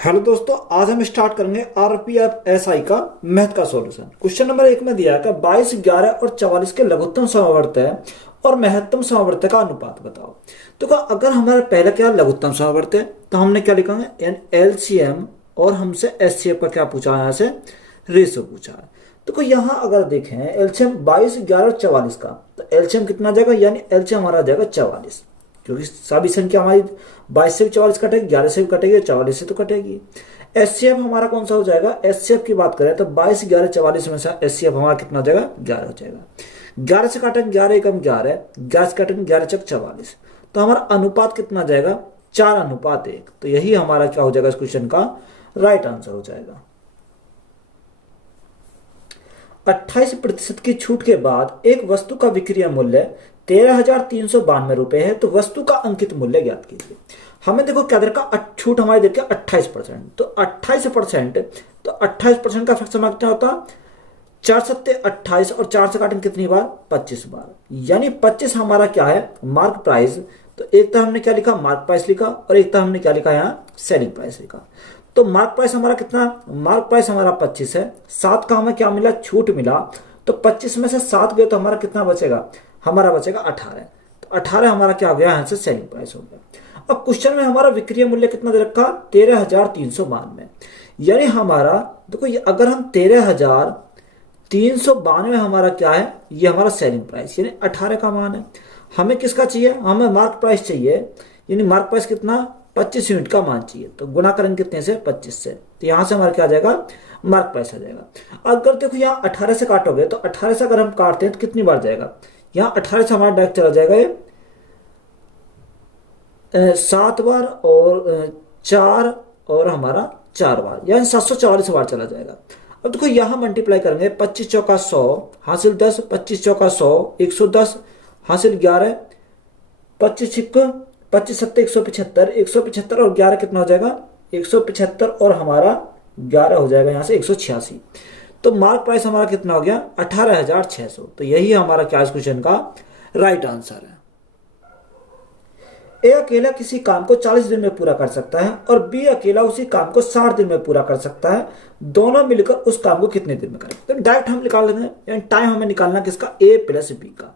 Hello दोस्तों, आज हम स्टार्ट करेंगे आरपीएफ एसआई का मैथ का सॉल्यूशन। क्वेश्चन नंबर 1 में दिया है कि 22, 11 और 44 के लघुत्तम समवर्तय और महत्तम समवर्तय का अनुपात बताओ। तो अगर हमारा पहला क्या लघुत्तम समवर्तय, तो हमने क्या लिखेंगे एलसीएम, और हमसे एचसीएफ का क्या पूछा है, यहाँ से रेशो पूछा है। तो यहाँ अगर देखें एलसीएम 22, 11 और 44 का, तो एलसीएम कितना जाएगा, यानी एलसीएम हमारा जाएगा 44, क्योंकि सभी संख्या हमारी 22 से भी 44 कटेगी, 11 से भी कटेगी, 44 से तो कटेगी। एचसीएफ हमारा कौन सा हो जाएगा, एचसीएफ की बात करें तो 22, 11, 44 में से एचसीएफ हमारा कितना हो जाएगा, 11 हो जाएगा। 11 से काटेंगे 11 एकम 11, 11 से काटेंगे 11 चक 44, तो हमारा अनुपात कितना जाएगा, 4:1। तो यही हमारा क्या हो जाएगा, इस क्वेश्चन का राइट आंसर हो जाएगा। 28% की छूट के बाद एक वस्तु का विक्रय मूल्य 13,392 रुपए है, तो वस्तु का अंकित मूल्य ज्ञात कीजिए। हमें देखो क्या दे रखा, छूट हमारी देखिए 28%, तो 28%, तो 28% का फ्रैक्शन कितना होता, 4 सत्ते 28, और 4 से काटेंगे कितनी बार, 25 बार, यानी 25 हमारा क्या है, मार्क प्राइस। तो एक तो हमने क्या लिखा, मार्क प्राइस लिखा, और एक तो हमने क्या लिखा, यहाँ सेलिंग प्राइस लिखा। तो मार्क प्राइस हमारा कितना, मार्क प्राइस हमारा 25 है, 7 का हमें क्या मिला, छूट मिला, तो 25 में से 7 गए तो हमारा कितना बचेगा, हमारा बचेगा 18। तो 18 हमारा क्या हो गया, यहाँ से सेलिंग प्राइस हो गया। अब क्वेश्चन में हमारा विक्रय मूल्य कितना दे रखा, 13,392, यानी हमारा देखो ये अगर हम 13,392 हमारा क्या है, ये हमारा सेलिंग प्राइस, यानी 18 का मान है। हमें किसका चाहिए, हमें मार्क प्राइस चाहिए, यानी मार्क प्राइस कितना, 25 यूनिट का मान चाहिए, तो गुना करेंगे कितने से, 25 से, तो यहां से हमारा क्या आ जाएगा, मार्क प्राइस आ जाएगा। अगर देखो यहाँ 18 से काटोगे, तो 18 से अगर हम काटते हैं तो कितनी बार जाएगा, यहाँ 18 से हमारा डायरेक्ट चला जाएगा ये 7 बार, और 4, और हमारा 4 बार, यानी 744 बार चला जाएगा। अब देखो यहाँ मल्टीप्लाई करेंगे, 25 चौका 100 हासिल 10, 25 चौका 100 110 हासिल 11, 25 छिक्को 25 सत्ते 175, 175 और 11 कितना हो जाएगा, 175, और हमारा 11 हो जाएगा यहाँ से 186। तो मार्क प्राइस हमारा कितना हो गया, 18,600। तो यही हमारा क्या इस क्वेश्चन का राइट आंसर है। ए अकेला किसी काम को 40 दिन में पूरा कर सकता है, और बी अकेला उसी काम को 60 दिन में पूरा कर सकता है। दोनों मिलकर उस काम को कितने दिन में करेंगे। तो डायरेक्ट हम निकाल लेंगे, यानी टाइम हमें निकालना किसका, ए प्लस बी का।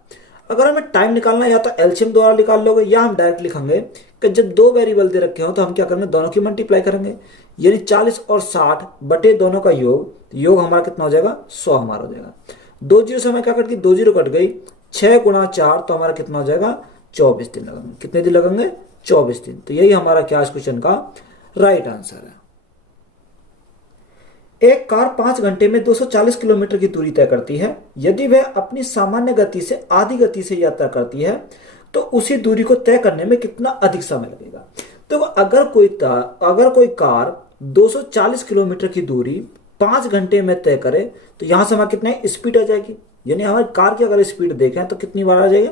अगर हमें टाइम निकालना है, या तो एलसीएम द्वारा निकाल लोगे, या हम डायरेक्ट लिखेंगे कि जब दो वेरिएबल दे रखे हो तो हम क्या करेंगे, दोनों की मल्टीप्लाई करेंगे, यानी 40 और 60 बटे दोनों का योग हमारा कितना हो जाएगा, 100 हमारा हो जाएगा। 2 जीरो से हमें क्या कट गई, 2 जीरो कट गई, 6 गुणा 4, तो हमारा कितना हो जाएगा, 24 दिन लगेंगे। कितने दिन लगेंगे, 24 दिन। तो यही हमारा क्या इस क्वेश्चन का राइट आंसर है। एक कार 5 घंटे में 240 किलोमीटर की दूरी तय करती है। यदि वह अपनी सामान्य गति से आधी गति से यात्रा करती है, तो उसी दूरी को तय करने में कितना अधिक समय लगेगा। तो अगर कोई कार 240 किलोमीटर की दूरी 5 घंटे में तय करे, तो यहां से हमारा कितना स्पीड आ जाएगी, यानी हमारी कार की अगर स्पीड देखें तो कितनी बार आ जाएगी,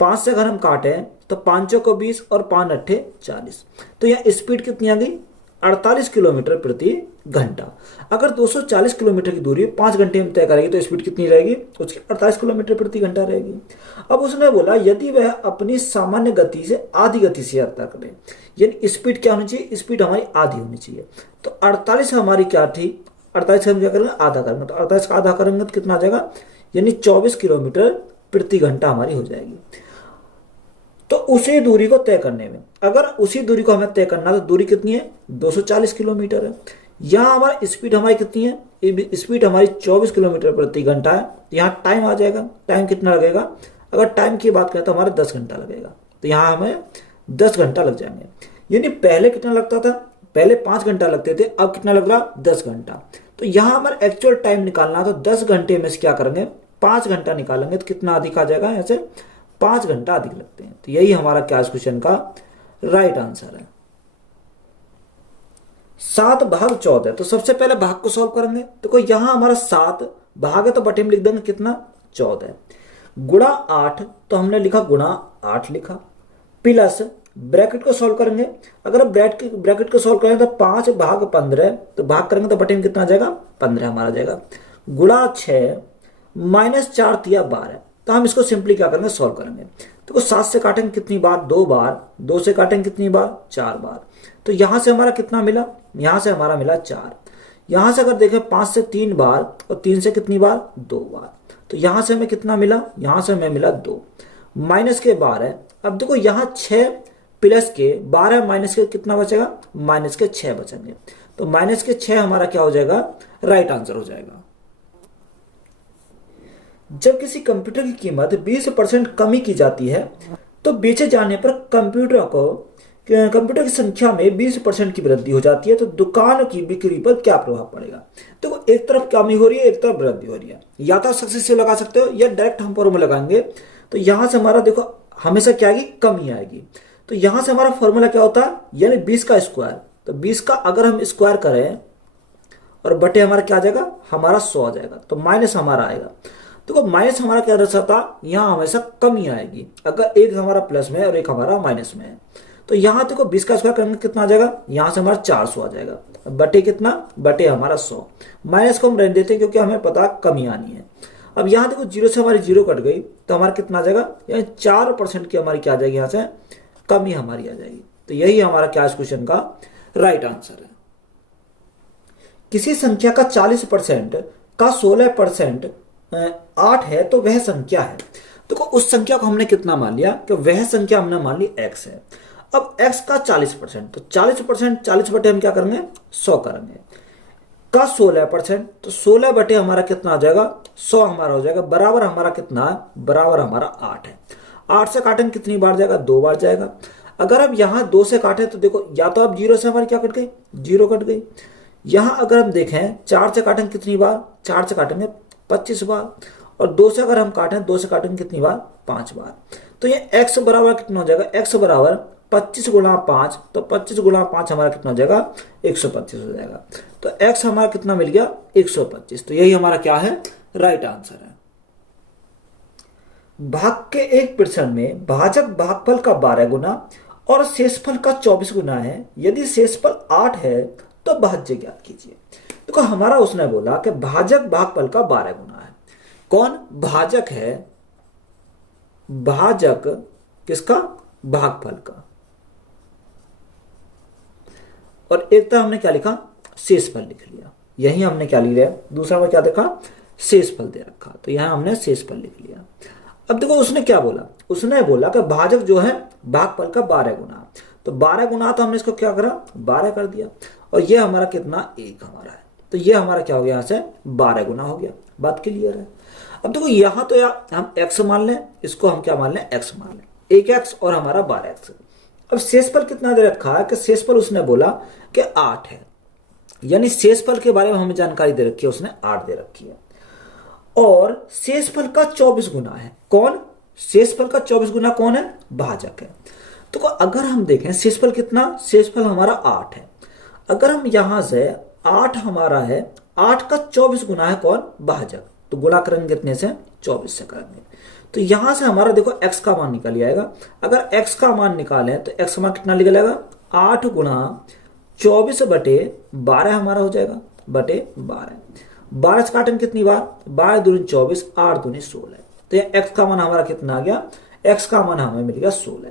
5 से अगर हम काटें तो 5 को 20 और 5 अट्ठे 40, तो यहाँ स्पीड कितनी आ गई, 48 किलोमीटर प्रति घंटा। अगर 240 किलोमीटर की दूरी 5 घंटे में तय करेगी, तो स्पीड कितनी रहेगी, उसकी 48 किलोमीटर प्रति घंटा रहेगी। अब उसने बोला यदि वह अपनी सामान्य गति से आधी गति से यात्रा करे, यानी स्पीड क्या होनी चाहिए, स्पीड हमारी आधी होनी चाहिए। तो 48 हमारी क्या थी, 48 हम क्या करेंगे, आधा करेंगे, तो 48 का आधा करेंगे तो कितना आ जाएगा, यानी 24 किलोमीटर प्रति घंटा हमारी हो जाएगी। तो उसी दूरी को तय करने में, अगर उसी दूरी को हमें तय करना, तो दूरी कितनी है, 240 किलोमीटर है। यहाँ हमारी स्पीड हमारी कितनी है, स्पीड हमारी 24 किलोमीटर प्रति घंटा है। यहाँ टाइम आ जाएगा, टाइम कितना लगेगा, अगर टाइम की बात करें तो हमारे 10 घंटा लगेगा, तो यहाँ हमें 10 घंटा लग जाएंगे। यानी पहले कितना लगता था, पहले 5 घंटा लगते थे, अब कितना लग रहा, 10 घंटा। तो यहाँ हमारे एक्चुअल टाइम निकालना, तो 10 घंटे में से क्या करेंगे, 5 घंटा निकालेंगे, तो कितना अधिक आ जाएगा, यहाँ से 5 घंटा अधिक लगते हैं। तो यही हमारा क्या इस क्वेश्चन का राइट आंसर है। 7 भाग 14, तो सबसे पहले भाग को सॉल्व करेंगे। तो यहां हमारा 7 भाग है, तो बटे में लिख देंगे कितना, 14, गुणा 8, तो हमने लिखा गुणा 8 लिखा, प्लस ब्रैकेट को सॉल्व करेंगे। अगर ब्रैकेट को सॉल्व करेंगे तो 5 भाग 15, तो भाग करेंगे तो बटे में कितना आ जाएगा, 15 हमारा जाएगा, गुणा 6 माइनस 4 दिया 12, तो हम इसको सिंपली क्या करेंगे, सॉल्व करेंगे। तो 7 से काटेंगे कितनी बार, 2 बार, 2 से काटेंगे कितनी बार, 4 बार। तो यहां से हमारा कितना मिला, यहां से हमारा मिला 4। यहां से अगर देखें 5 से 3 बार और 3 से कितनी बार, 2 बार। तो यहां से हमें कितना मिला, यहां से हमें मिला 2। माइनस के 12। अब देखो यहां 6 प्लस के 12 माइनस के कितना बचेगा, माइनस के 6 बचेंगे। तो माइनस के 6 हमारा क्या हो जाएगा, राइट आंसर हो जाएगा। जब किसी कंप्यूटर की कीमत 20% कमी की जाती है तो बेचे जाने पर कंप्यूटर की संख्या में 20% की वृद्धि हो जाती है, तो दुकान की बिक्री पर क्या प्रभाव पड़ेगा। देखो एक तरफ कमी हो रही है, एक तरफ वृद्धि हो रही है। या तो सक्सेस से लगा सकते हो या डायरेक्ट हम फॉर्मूला लगाएंगे। तो यहां से हमारा देखो हमेशा क्या आएगी, कमी आएगी। तो यहां से हमारा फॉर्मूला क्या होता है, यानी 20 का स्क्वायर। तो 20 का अगर हम स्क्वायर करें और बटे हमारा क्या आ जाएगा, हमारा 100 आ जाएगा। तो माइनस हमारा आएगा। देखो माइनस हमारा क्या दर्शाता, यहां हमेशा कमी आएगी। अगर एक हमारा प्लस में है और एक हमारा माइनस में है, तो यहां देखो 20 का स्क्वायर करेंगे कितना आ जाएगा, यहां से हमारा 400 आ जाएगा। बटे कितना, बटे हमारा 100। माइनस को हम रहने देते हैं क्योंकि हमें पता कमी आनी है। अब यहां देखो 0 से हमारी 0 कट गई, तो हमारा कितना आ जाएगा, यानी 4% की हमारी क्या आ जाएगी, यहां से कमी हमारी आ जाएगी। तो यही हमारा क्या इस क्वेश्चन का राइट आंसर है। किसी संख्या का 40% का 16% 8 है तो वह संख्या है। तो उस संख्या को हमने कितना मान लिया, कि वह संख्या हमने मान ली x है। अब x का 40%, तो 40% 40 बटे हम क्या करेंगे, 100 करेंगे। का 16%, तो 16 बटे हमारा कितना आ जाएगा, 100 हमारा हो जाएगा। बराबर हमारा कितना है, बराबर हमारा 8 है। 8 से काटेंगे कितनी बार जाएगा, 2 बार जाएगा। अगर अब यहां 2 से काटे तो देखो या तो अब 0 से हमारी क्या कट गई, 0 कट गई। यहां अगर हम देखें 4 से काटेंगे कितनी बार, 4 से काटेंगे 25 बार। और 2 से अगर हम काटें, 2 से काटेंगे कितनी बार, 5 बार। तो ये x बराबर कितना हो जाएगा, x बराबर 25 गुणा 5। तो 25 गुणा 5 हमारा कितना हो जाएगा, 125 हो जाएगा। तो x हमारा कितना मिल गया, 125। तो यही हमारा क्या है, राइट आंसर है। भाग के एक प्रश्न में भाजक भागफल का 12 गुना और शेषफल का 24 गुना है। यदि शेषफल 8 है तो भाज्य ज्ञात कीजिए। देखो हमारा उसने बोला कि भाजक भागफल का 12 गुना है। कौन भाजक है, भाजक किसका, भागफल का। और एक तरह हमने क्या लिखा, शेषफल लिख लिया। यही हमने क्या लिया, दूसरा में क्या देखा, शेषफल दे रखा। तो यहां हमने शेषफल लिख लिया। अब देखो उसने क्या बोला, उसने बोला कि भाजक जो है भागफल का 12 गुना। तो 12 गुना, तो हमने इसको क्या करा, 12 कर दिया। और ये हमारा कितना, 1 हमारा है। तो ये हमारा क्या हो गया, यहां से 12 गुना हो गया। बात क्लियर है। अब देखो यहां तो हम x मान लें, इसको हम क्या मान लें, x मान लें। 1x और हमारा 12x। अब शेषफल कितना दे रखा है, कि शेषफल उसने बोला कि 8 है। यानी शेषफल के बारे में हमें जानकारी दे रखी है, उसने 8 दे रखी है। और शेषफल का 24 गुना है। कौन, शेषफल का 24 गुना कौन है, भाजक है। तो अगर हम देखें शेषफल कितना, शेषफल हमारा 8 है। अगर हम यहां से 8 हमारा है, 8 का 24 गुना है कौन, भाजक। तो गुणा करेंगे कितने से, 24 से करेंगे। तो यहां से हमारा देखो x का मान निकल आएगा। अगर x का मान निकालें तो x का मान कितना निकल आएगा, 8 गुना 24 बटे 12 हमारा हो जाएगा, बटे 12। 12 से काटेंगे कितनी बार, 12 दूनी 24, 8 दूनी 16। तो ये x का मान हमारा कितना आ गया, x का मान हमें मिल गया 16।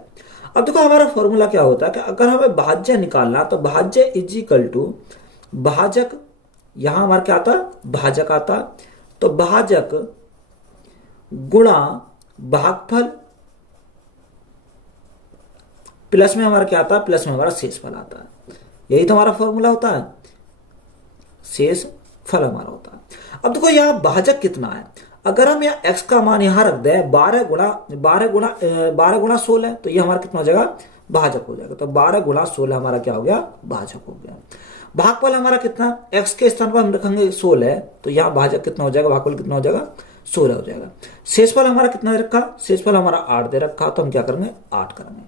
अब देखो हमारा फॉर्मूला क्या होता है कि अगर हमें भाज्य निकालना, तो भाज्य इज इक्वल टू भाजक, यहां हमारा क्या आता, भाजक आता। तो भाजक गुणा भागफल, प्लस में हमारा क्या आता है, प्लस में हमारा शेषफल आता है। यही तो हमारा फॉर्मूला होता है, शेषफल हमारा होता है। अब देखो यहां भाजक कितना है, अगर हम यहाँ x का मान यहां रख दें 12 गुणा 16, तो ये हमारा कितना हो जाएगा, भाजक हो जाएगा। तो 12 गुणा 16 हमारा क्या हो गया, भाजक हो गया। भागफल हमारा कितना, x के स्थान पर हम रखेंगे 16, तो यहाँ भाजक कितना हो जाएगा, भागफल कितना हो जाएगा, 16 हो जाएगा। शेषफल हमारा कितना दे रखा, शेषफल हमारा 8 दे रखा। तो हम क्या करेंगे, 8 करेंगे।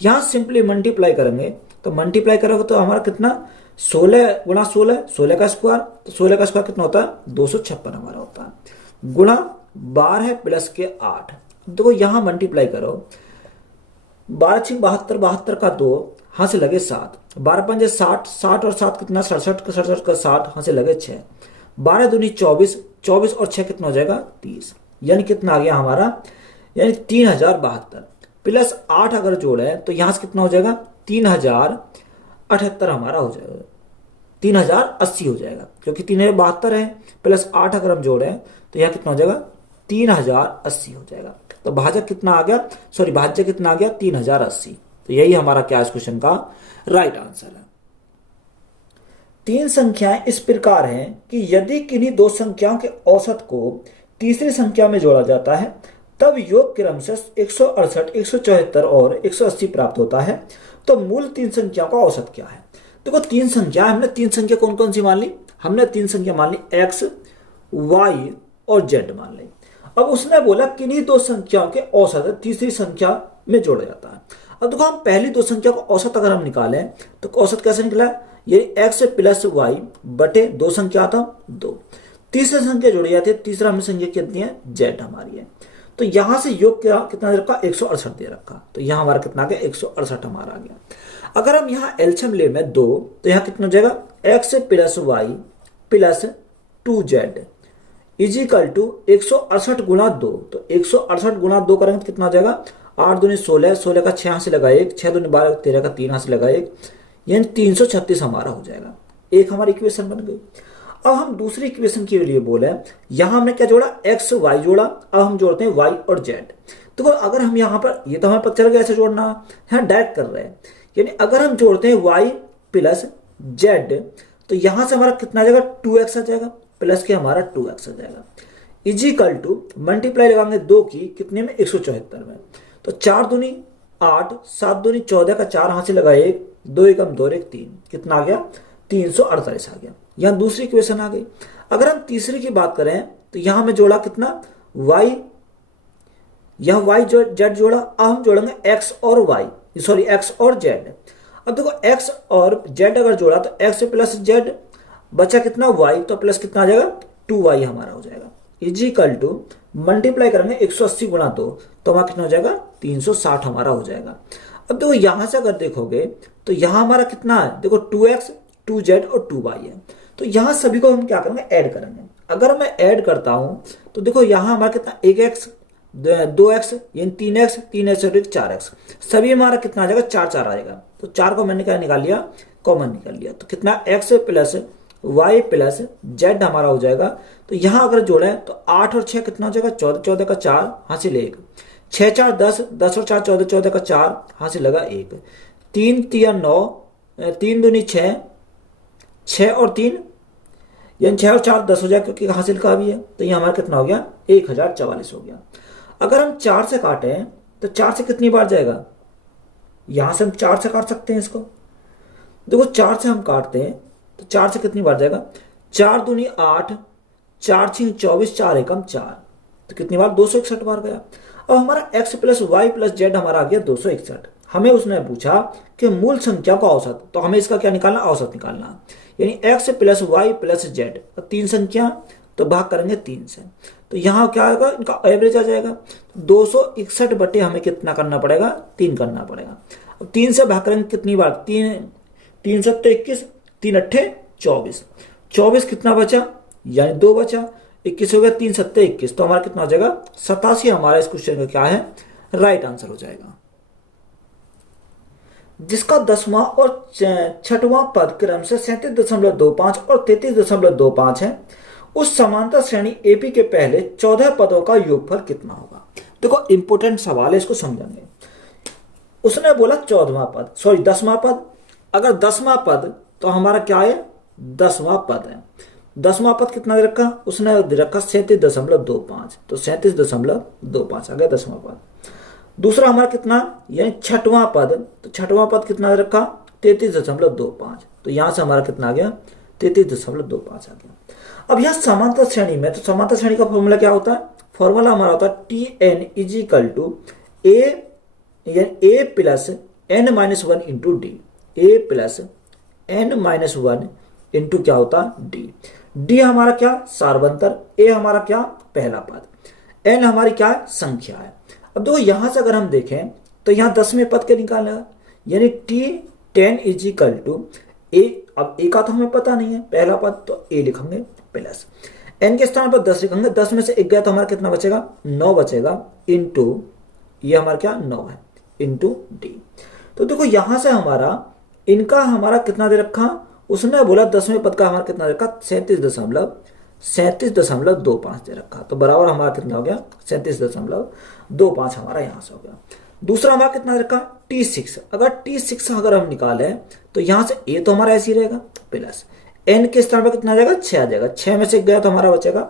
यहाँ सिंपली मल्टीप्लाई करेंगे, तो मल्टीप्लाई करोगे तो हमारा कितना, 16 गुणा 16, 16 का स्क्वायर। तो 16 का स्क्वायर कितना होता है, 256 हमारा होता है। गुणा 12 प्लस के 8। देखो यहां मल्टीप्लाई करो, 12 6 72, 72 का 2, हां से लगे 7, 12 5 60, 60 और 7 कितना, 67 का 67 का 60, हां से लगे 6, 12 दूनी 24, 24 और 6 कितना हो जाएगा, 30। यानी कितना आ गया हमारा, यानी 3072 प्लस 8 अगर जोड़े तो यहां से कितना हो जाएगा, 3078 हमारा हो जाएगा, 3080 हो जाएगा, क्योंकि 3072 है प्लस 8 अगर हम जोड़े तो यहाँ कितना हो जाएगा, 3080 हो जाएगा। तो भाजक कितना आ गया, सॉरी भाज्य कितना आ गया, 3080। तो यही हमारा क्या इस क्वेश्चन का राइट आंसर है। तीन संख्याएं इस प्रकार हैं कि यदि किन्हीं दो संख्याओं के औसत को तीसरी संख्या में जोड़ा जाता है तब योग क्रम से 168, 174 और 180 प्राप्त होता है। तो मूल तीन संख्याओं का औसत क्या है। देखो तीन संख्या, हमने तीन संख्या कौन कौन सी मान ली, हमने तीन संख्या मान ली x, y और z मान ली। अब उसने बोला किन्हीं दो संख्याओं के औसत तीसरी संख्या में जोड़ा जाता है। अब देखो हम पहली दो संख्या को औसत अगर हम निकालें तो औसत कैसे निकला, ये x प्लस वाई बटे दो संख्या था 2, तीसरी संख्या जोड़ी जाती है, तीसरा हमें संख्या कितनी है, z हमारी है। तो यहां से योग क्या कितना दे रखा, 168 दे रखा, तो यहां हमारा कितना आ गया, 168 हमारा आ गया। अगर हम यहाँ एलसीएम ले में 2 तो यहाँ कितना हो जाएगा, x plus Y plus 2z equal to 168 गुणा 2। तो 168 गुणा 2 करेंगे तो कितना हो जाएगा, 8 दूनी 16, 16 का 6 से लगा 1, 6 दूनी 12, 13 का 3 से लगा 1, यानी 336 हमारा हो जाएगा। एक हमारी इक्वेशन बन गई। अब हम दूसरी इक्वेशन के लिए बोले, यहां हमने क्या जोड़ा, एक्स वाई जोड़ा, अब हम जोड़ते हैं वाई और जेड। तो अगर हम यहाँ पर, ये तो हमें पता चल गया ऐसे जोड़ना, यहाँ डायरेक्ट कर रहे हैं, यानी अगर हम जोड़ते हैं वाई प्लस जेड तो यहां से हमारा कितना आ जाएगा, 2x आ जाएगा, प्लस के हमारा 2x आ जाएगा, इजिकल टू मल्टीप्लाई लगाएंगे 2 की कितने में, 174 में। तो 4 दूनी 8, 7 दूनी 14 का 4 हाथ से लगा 1, 2 एकम 2 1 3, कितना आ गया, 348 आ गया। यहां दूसरी इक्वेशन आ गई। अगर हम तीसरी की बात करें तो यहां में जोड़ा कितना, y, यह y जेड जोड़ा, अब हम जोड़ेंगे x और y, सॉरी x और z। अब देखो x और z अगर जोड़ा तो x प्लस z बचा कितना y, तो प्लस कितना आ जाएगा, 2y हमारा हो जाएगा, इजिकल टू मल्टीप्लाई करेंगे 180 गुणा 2 तो हमारा कितना हो जाएगा, 360 हमारा हो जाएगा। अब देखो यहां से अगर देखोगे तो यहां हमारा कितना है, देखो 2x 2z और 2y है, तो यहां सभी को हम क्या करेंगे, ऐड करेंगे। अगर मैं ऐड करता हूं तो देखो यहां हमारा कितना, 1x 2x यानी 3x 3x और 4x, सभी हमारा कितना आ जाएगा, 4 4 आएगा। तो 4 को मैंने क्या निकाल लिया, कॉमन निकाल लिया, तो कितना x plus y plus z हमारा हो जाएगा। तो यहां अगर जोड़ा है तो 8 और 6 कितना हो जाएगा, 14, 14 का 4 हासिल 1, 6 4 10, 10 और 4 14, 14 का 4 हासिल लगा 1, 3 3 9, 3 दूनी 6, 6 और 3 यानी 6 और 4 10 हो जाएगा, क्योंकि हासिल का भी है। तो ये हमारा कितना हो गया, 1044 हो गया। अगर हम 4 से काटे तो 4 से कितनी बार जाएगा, यहां से हम 4 से काट सकते हैं इसको। देखो 4 से हम काटते हैं तो 4 से कितनी बार जाएगा, 4 दूनी 8, 4 6 24, 4 एकम 4, तो कितनी बार, 261 बार गया। अब हमारा x plus Y plus Z हमारा आ गया 261। हमें उसने पूछा कि मूल संख्या का औसत, तो हमें इसका क्या निकालना, औसत निकालना, यानी x plus Y plus Z, तीन संख्या तो भाग करेंगे 3 से, तो यहाँ क्या आएगा, इनका एवरेज आ जाएगा। 261 बटे हमें कितना करना पड़ेगा, 3 करना पड़ेगा। अब 3 से भाग करेंगे कितनी बार, 3 7 21, 3 8 24, 24 कितना बचा, यानी 2 बचा, 21 हो गया, 3 7 21, तो हमारा कितना हो जाएगा, 87 हमारा इस क्वेश्चन का क्या है, राइट आंसर हो जाएगा। जिसका 10वां और 6वां पद क्रम से 37.25 और 33.25 है, उस समांतर श्रेणी एपी के पहले 14 पदों का योगफल कितना होगा। देखो इंपोर्टेंट सवाल है, इसको समझेंगे। उसने बोला 14वां पद, सॉरी 10वां पद, अगर 10वां पद तो हमारा क्या है, 10वां पद है। 10वां पद कितना दे रखा, उसने दे रखा 37.25, तो 37.25 आ गया 10वां पद। दूसरा हमारा कितना, यानी 6वां पद, तो 6वां पद कितना दे रखा, 33.25, तो यहां से हमारा कितना आ गया, 33.25 आ गया। अब यहां समांतर श्रेणी में, तो समांतर श्रेणी का फॉर्मूला क्या होता है, फॉर्मूला हमारा होता है TN equal to A plus n minus 1 into D, A plus n minus 1 into क्या होता है डी। डी हमारा क्या, सार्वंतर, ए हमारा क्या, पहला पद, n हमारी क्या है, संख्या है। अब देखो यहां से अगर हम देखें तो यहां 10वें पद के निकालना, यानी T10 इजिकल टू ए, अब ए का तो हमें पता नहीं है, पहला पद, तो ए लिखेंगे प्लस n के स्थान पर 10 लिखेंगे, 10 में से एक गया तो हमारा कितना बचेगा, 9 बचेगा, इंटू ये हमारा क्या 9 है, इंटू डी। तो देखो यहां से हमारा इनका हमारा कितना दे रखा, उसने बोला 10वें पद का हमारा कितना दे रखा 37.25 दे रखा। तो बराबर हमारा कितना हो गया 37.25 हमारा यहां से हो गया। दूसरा हमारा कितना दे रखा T6। अगर T6 अगर हम निकाले तो यहां से ए तो हमारा ऐसे ही रहेगा, प्लस n के स्थान पर कितना आ जाएगा 6 आ जाएगा, 6 में से गया तो हमारा बचेगा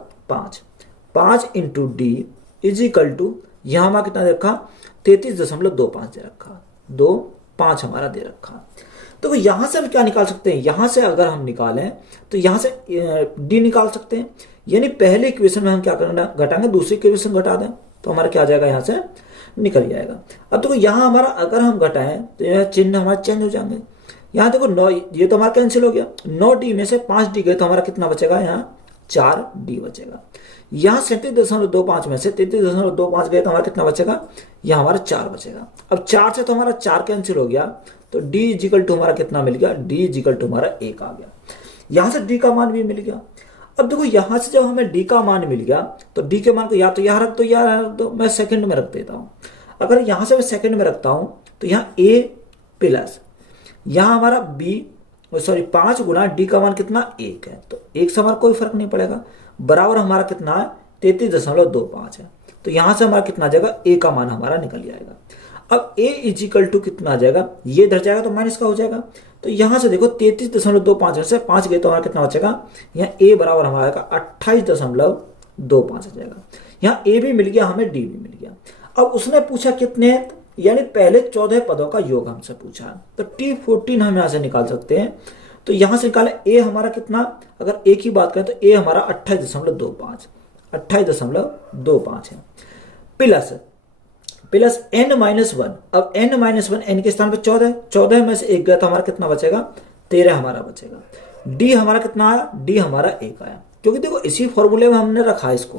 5 into D is equal to यहां हमारा कितना दे रखा 33.25 दे रखा, 2.5 हमारा दे रखा। तो यहां से हम क्या निकाल सकते हैं, यहां से अगर हम निकालें तो यहां से डी निकाल सकते हैं, यानी पहले इक्वेशन में हम क्या करना घटाएंगे, दूसरी इक्वेशन घटा दें तो हमारा क्या आ जाएगा, यहां से निकल जाएगा। अब देखो यहां हमारा अगर हम घटाएं तो यह चिन्ह हमारा चेंज हो जाएंगे। यहाँ देखो 9 ये तो हमारा कैंसिल हो गया, 9D में से 5D गए तो हमारा कितना बचेगा, यहाँ 4D बचेगा। यहाँ 37.25 में से 33.25 गए तो हमारा कितना बचेगा, यहाँ हमारा 4 बचेगा। अब 4 से तो हमारा 4 कैंसिल हो गया, तो D इजिकल टू हमारा कितना मिल गया, D इजिकल टू हमारा 1 आ गया। यहाँ से D का मान भी मिल गया। अब देखो यहाँ से जब हमें D का मान मिल गया तो D के मान को या तो यहाँ रख दो या रख दो, मैं सेकंड में रख देता हूँ। अगर यहाँ से मैं सेकंड में रखता हूँ तो यहाँ A प्लस यहाँ हमारा B सॉरी 5 गुना D का मान कितना 1 है, तो 1 से हमारा कोई फर्क नहीं पड़ेगा, बराबर हमारा कितना है 33.25 है। तो यहां से हमारा कितना आ जाएगा, A का मान हमारा निकल जाएगा। अब A इजिकल टू कितना आ जाएगा, ये इधर जाएगा तो माइनस का हो जाएगा। तो यहां से देखो 33.25 में से 5 गए तो हमारा कितना बचेगा, यहाँ A बराबर हमारा आएगा 28.25 आ जाएगा। यहाँ A भी मिल गया, हमें D भी मिल गया। अब उसने पूछा कितने, यानी पहले 14 पदों का योग हमसे पूछा, तो T14 हम यहां से निकाल सकते हैं। तो यहां से निकाले A हमारा कितना, अगर A की बात करें तो A हमारा 28.25 है, प्लस n-1। अब n-1 n के स्थान पर 14 में से 1 गया तो हमारा कितना बचेगा, 13 हमारा बचेगा। D हमारा कितना आया, D हमारा 1 आया, क्योंकि देखो इसी फॉर्मूले में हमने रखा है इसको।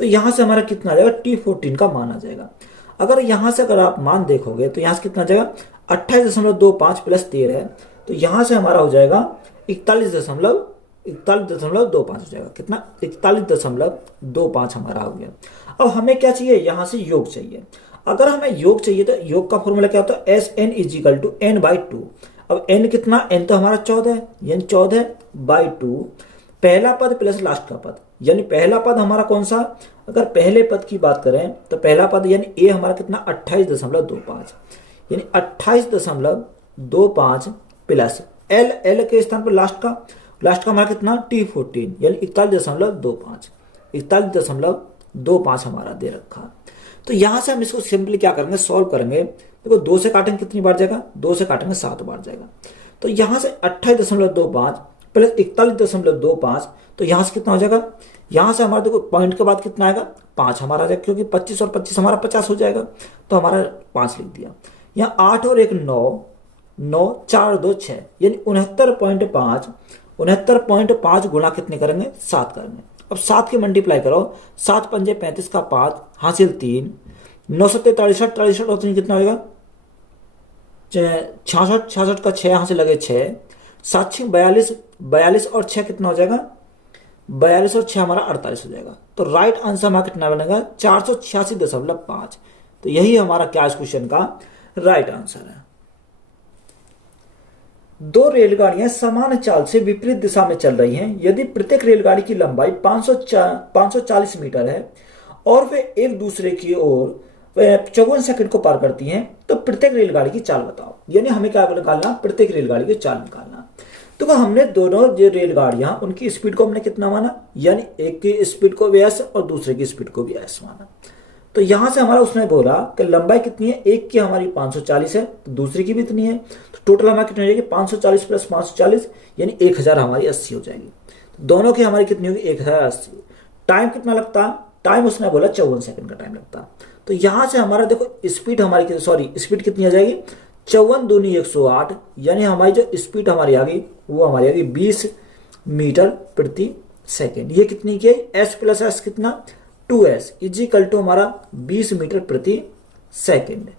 तो यहां से हमारा कितना आ जाएगा, T14 का मान आ जाएगा। अगर यहां से अगर आप मान देखोगे तो यहां से कितना आ जाएगा 28.25 प्लस 13 है, तो यहां से हमारा हो जाएगा 41.25 हो जाएगा, कितना 41.25 हमारा हो गया। अब हमें क्या चाहिए, यहां से योग चाहिए। अगर हमें योग चाहिए तो योग का फॉर्मूला क्या होता है, SN इजिकल टू n/2। अब n कितना, n तो हमारा 14 है, यानी 14/2 पहला पद प्लस लास्ट का पद, यानी पहला पद हमारा कौन सा, अगर पहले पद की बात करें तो पहला पद यानी A हमारा कितना 28.25, यानी 28.25 प्लस L के स्थान पर लास्ट का हमारा कितना T14 यानी 41.25 हमारा दे रखा। तो यहां से हम इसको सिंपली क्या करेंगे, सॉल्व करेंगे। देखो 2 से काटेंगे कितनी बार जाएगा, 2 से काटेंगे 7 बार जाएगा। तो यहां से 28.25 प्लस 41.25, तो यहां से कितना हो जाएगा, यहां से हमारा देखो पॉइंट के बाद कितना आएगा 5 हमारा आ जाएगा, क्योंकि 25 और 25 हमारा 50 हो जाएगा, तो हमारा 5 लिख दिया। यहाँ 8 और 1 9, 4 और 2 6, यानी 69.5 गुणा कितने करेंगे 7 करेंगे। अब 7 के मल्टीप्लाई करो, 7 पंजे 35 का 5 हासिल 3, 9 सत्ते 63 और 3 कितना होगा 66 का 6 यहाँ से लगे 6, 7 6 42 और 6 कितना हो जाएगा 42 और 6 हमारा 48 हो जाएगा। तो राइट आंसर हमारा कितना बनेगा 486.5। तो यही हमारा क्या इस क्वेश्चन का राइट आंसर है। 2 रेलगाड़ियां समान चाल से विपरीत दिशा में चल रही हैं। यदि प्रत्येक रेलगाड़ी की लंबाई 540 मीटर है और वे एक दूसरे की ओर 54 सेकंड को पार करती हैं, तो प्रत्येक रेलगाड़ी की चाल बताओ। यानी हमें क्या निकालना, प्रत्येक रेलगाड़ी की चाल निकालना। तो हमने दोनों जो रेलगाड़ियां उनकी स्पीड को हमने कितना माना, यानी एक की स्पीड को भी s और दूसरे की स्पीड को भी s माना। तो यहां से हमारा उसने बोला कि लंबाई कितनी है, एक की हमारी 540 है तो दूसरी की भी इतनी है, तो टोटल हमारी कितनी हो जाएगी 540 प्लस 540 यानी 1000 हमारी 80 हो जाएगी। तो दोनों की हमारी कितनी होगी 1080। टाइम कितना लगता, टाइम उसने बोला 54 सेकंड का टाइम लगता। तो यहां से हमारा देखो स्पीड हमारी स्पीड कितनी आ जाएगी 54 दूनी 108, यानी हमारी जो स्पीड हमारी आ गई वो हमारी आ गई 20 मीटर प्रति सेकेंड। ये कितनी की s प्लस s कितना 2s इजिकल टू हमारा 20 मीटर प्रति सेकेंड।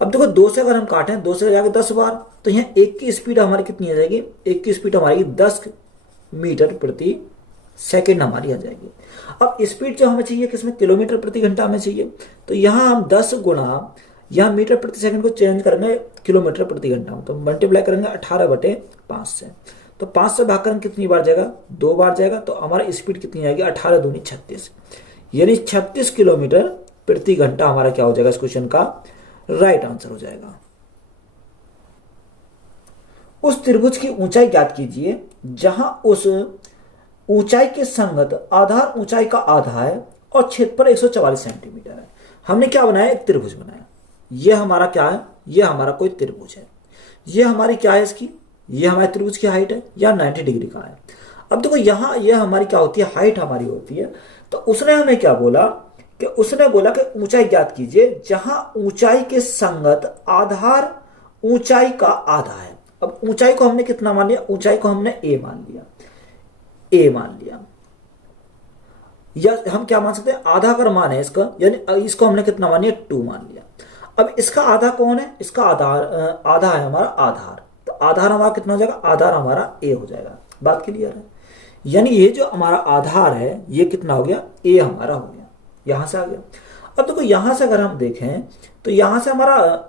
अब देखो 2 से अगर हम काटें 2 से जाकर 10 बार, तो यहाँ एक की स्पीड हमारी कितनी आ जाएगी, एक की स्पीड हमारी 10 मीटर प्रति सेकंड हमारी आ जाएगी। अब स्पीड जो हमें चाहिए किसमें, किलोमीटर प्रति घंटा में चाहिए, तो यहाँ हम 10 गुणा यहाँ मीटर प्रति सेकंड को चेंज करेंगे किलोमीटर प्रति घंटा में, तो मल्टीप्लाई करेंगे 18/5 से, तो 5 से भाग करेंगे कितनी बार जाएगा, 2 बार जाएगा, तो हमारा स्पीड कितनी आएगी, 18 दूनी 36, यानी 36 किलोमीटर प्रति घंटा हमारा क्या हो जाएगा, इस क्वेश्चन का राइट आंसर हो जाएगा। उस त्रिभुज की ऊंचाई ज्ञात कीजिए जहां उस ऊंचाई के संगत आधार ऊंचाई का आधा है और क्षेत्रफल 144 सेंटीमीटर है। हमने क्या बनाया, एक त्रिभुज बनाया। ये हमारा क्या है, ये हमारा कोई त्रिभुज है, ये हमारी क्या है इसकी, ये हमारे त्रिभुज की हाइट है या 90 डिग्री का है। अब देखो यहाँ ये हमारी क्या होती है, हाइट हमारी होती है। तो उसने हमें क्या बोला कि उसने बोला कि ऊंचाई ज्ञात कीजिए जहां ऊंचाई के संगत आधार ऊंचाई का आधा है। अब ऊंचाई को हमने कितना मान लिया, ऊंचाई को हमने ए मान लिया, ए मान लिया, या हम क्या मान सकते हैं, आधा अगर मान है इसका, यानी इसको हमने कितना मान लिया, 2 मान लिया। अब इसका आधा कौन है, इसका आधा है हमारा आधार, तो आधार हमारा कितना हो जाएगा, आधार हमारा ए हो जाएगा। बात क्लियर है, यानी ये जो हमारा आधार है ये कितना हो गया, ए हमारा हो गया, यहां से आ गया। अब देखो यहां से अगर हम देखें तो यहां से हमारा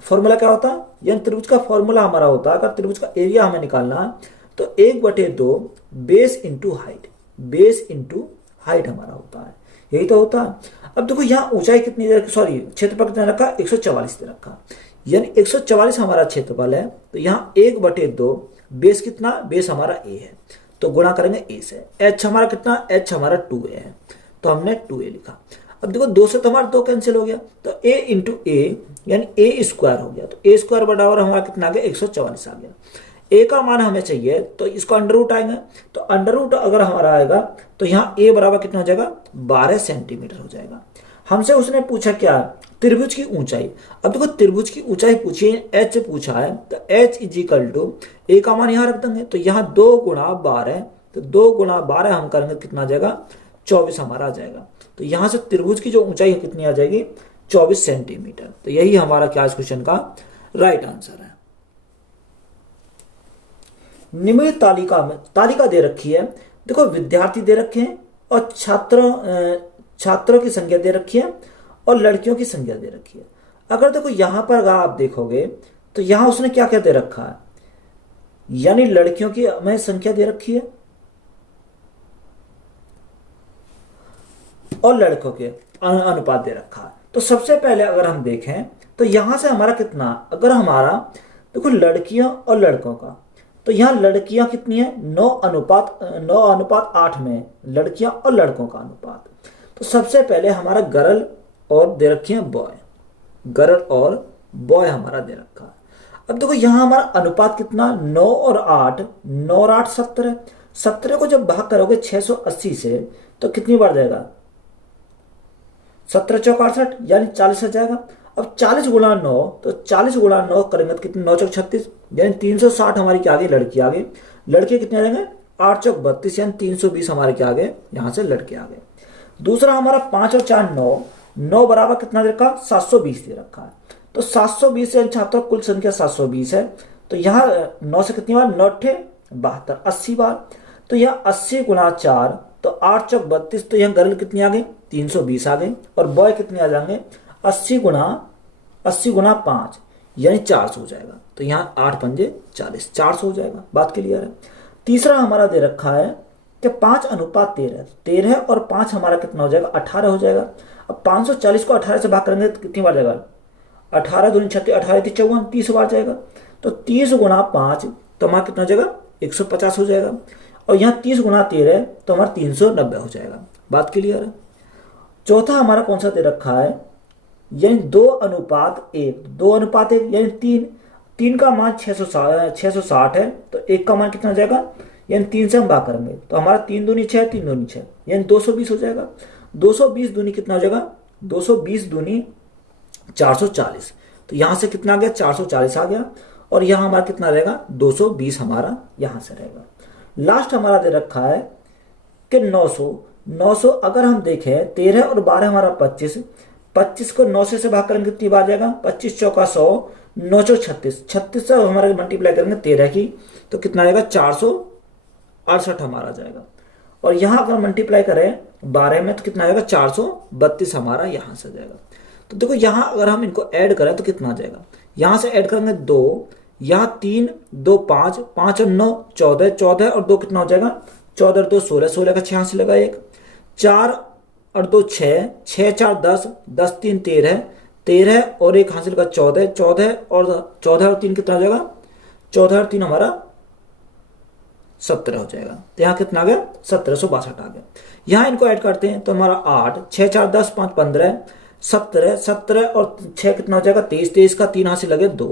फॉर्मूला क्या होता है, यानी त्रिभुज का फॉर्मूला हमारा होता है, अगर त्रिभुज का एरिया हमें निकालना है तो 1/2 base into height, base into height हमारा होता है, यही तो होता है। अब देखो यहाँ ऊंचाई कितनी दे रखी, सॉरी क्षेत्रफल कितना रखा, 144 दे रखा, यानी 144 हमारा क्षेत्रफल है, तो यहाँ 1/2 बेस कितना, बेस हमारा ए है, तो गुणा करेंगे ए से। एच हमारा कितना, एच हमारा 2a है, तो हमने 2a लिखा। अब देखो 2 से तो हमारा 2 कैंसिल हो गया, तो a इंटू ए यानी ए स्क्वायर हो गया, तो ए स्क्वायर बराबर हमारा कितना आ गया, 144 आ गया। ए का मान हमें चाहिए तो इसको अंडर रूट आएगा, तो अंडर रूट अगर हमारा आएगा तो यहाँ ए बराबर कितना हो जाएगा, 12 सेंटीमीटर हो जाएगा। हमसे उसने पूछा क्या, त्रिभुज की ऊंचाई। अब देखो त्रिभुज की ऊंचाई पूछी है, एच पूछा है, तो एच इजिकल टू ए का मान यहाँ रख देंगे, तो यहाँ 2 गुणा 12, तो 2 गुणा 12 हम करेंगे कितना आ जाएगा, 24 हमारा आ जाएगा। तो यहाँ से त्रिभुज की जो ऊंचाई कितनी आ जाएगी, 24 सेंटीमीटर। तो यही हमारा क्या इस क्वेश्चन का राइट आंसर है। निम्नलिखित तालिका दे रखी है, देखो विद्यार्थी दे रखे हैं और छात्रों की संख्या दे रखी है और लड़कियों की संख्या दे रखी है। अगर देखो यहां पर अगर आप देखोगे तो यहां उसने क्या क्या दे रखा है, यानी लड़कियों की हमें संख्या दे रखी है और लड़कों के अनुपात दे रखा है। तो सबसे पहले अगर हम देखें तो यहां से हमारा कितना, अगर हमारा देखो लड़कियां और लड़कों का, तो यहाँ लड़कियां कितनी है, 9:8 में लड़कियां और लड़कों का अनुपात। तो सबसे पहले हमारा गर्ल और दे रखी है बॉय, गर्ल और बॉय हमारा दे रखा है। अब देखो यहाँ हमारा अनुपात कितना, 9 और 8, 9 और 8 17, 17 को जब भाग करोगे 680 से तो कितनी बार जाएगा, 17 चौक 68 यानी 40 हो जाएगा। अब 40 गुणा 9, तो 40 गुणा 9 करेंगे तो कितने, 9 चौक 36 यानी 360 हमारी क्या आ गई, लड़की आ गई। लड़के कितने आ जाएंगे, 8 चौक 32 यानी 320 हमारे क्या आ गए, यहां से लड़के आ गए। दूसरा हमारा 5 और 4 9, 9 बराबर कितना दे रखा, 720 दे रखा है। तो 720 यानी छात्रों कुल संख्या 720 है, तो यहाँ 9 से कितनी बार, 9 72, 80 बार। तो यहाँ 80 गुणा 4 तो 8 चौक 32, तो यहाँ गर्ल कितनी आ गई, 320 आ गई, और बॉय कितने आ जाएंगे, 80 गुणा 5 यानी 400 हो जाएगा। तो यहाँ 8 पंजे 40, 400 हो जाएगा। बात क्लियर है। तीसरा हमारा दे रखा है कि 5:13, 13 और 5 हमारा कितना हो जाएगा, 18 हो जाएगा। अब 540 को 18 से भाग करेंगे तो कितनी बार जाएगा, 18 दूनी 36, 18 54, 30 बार जाएगा। तो 30 गुणा 5 तो हमारा कितना हो जाएगा, 150 हो जाएगा। और यहाँ 30 गुणा 13 तो हमारा 390 हो जाएगा। बात क्लियर है। चौथा हमारा कौन सा दे रखा है, यानी 2:1, 2:1 यानी 3 का मान 660 है, तो 1 का मान कितना हो जाएगा, यानी 3 से हम भाग करेंगे तो हमारा 3 दूनी 6, 3 दूनी 6 यानी 220 हो जाएगा। 220 दूनी कितना हो जाएगा, 220 दूनी 440, तो यहां से कितना आ गया, 440 आ गया। और यहां हमारा कितना रहेगा, 220 हमारा यहां से रहेगा। लास्ट हमारा दे रखा है कि 900 अगर हम देखें 13 और 12 हमारा 25 को 9 से भाग करेंगे कितनी बार जाएगा, 25 चौका 100, 9 चौक 36, 36 से हमारे मल्टीप्लाई करेंगे 13 की तो कितना आएगा, 468 हमारा जाएगा। और यहाँ अगर मल्टीप्लाई करें 12 में तो कितना आ जाएगा 432 हमारा यहाँ से आ जाएगा। तो देखो यहाँ अगर हम इनको ऐड करें तो कितना आ जाएगा, यहाँ से ऐड करेंगे 2, यहाँ 3, 2 5, 5 और 9 14, 14 और 2 कितना हो जाएगा 14 और 2 16, 16 का 6 से लगा 1, 4 और 2 6, 6 4 10, 10 3 13, 13 और 1 हासिल का 14, 14 और 3 कितना हो जाएगा 14 और 3 हमारा 17 हो जाएगा। तो यहाँ कितना आ गया 1762 आ गया। यहाँ इनको ऐड करते हैं तो हमारा 8, 6 4 10 5 15, 17, 17 और 6 कितना हो जाएगा 23, 23 का 3 हासिल लगे 2,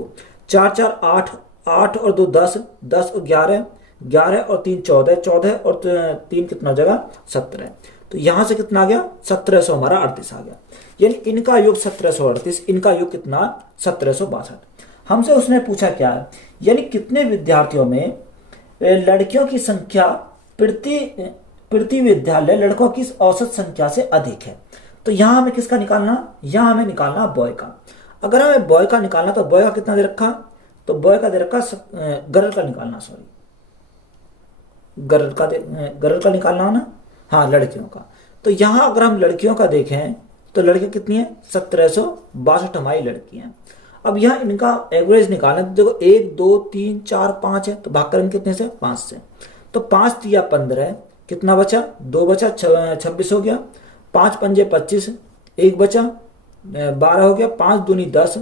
4 4 8, 8 और 2 10, 10 और 11, 11 और 3 14, 14 और 3 कितना हो जाएगा 17। तो यहाँ से कितना आ गया 1700 हमारा 38 आ गया। यानी इनका योग 1738, इनका योग कितना 1762। हमसे उसने पूछा क्या है, यानी कितने विद्यार्थियों में लड़कियों की संख्या प्रति विद्यालय लड़कों की औसत संख्या से अधिक है। तो यहाँ हमें किसका निकालना, यहाँ हमें निकालना बॉय का। अगर हमें बॉय का निकालना तो बॉय का कितना दे रखा, तो बॉय का दे रखा गर्ल का निकालना, सॉरी गर्ल का निकालना है ना, हाँ लड़कियों का। तो यहाँ अगर हम लड़कियों का देखें तो लड़कियां कितनी है 1762 हमारी लड़कियां हैं। अब यहाँ इनका एवरेज निकालना, तो देखो 1 2 3 4 5 है, तो भाग करेंगे कितने से 5 से, तो 5 तिया 15, कितना बचा 2 बचा 26 हो गया, 5 पंजे 25, 1 बचा 12 हो गया, 5 दूनी 10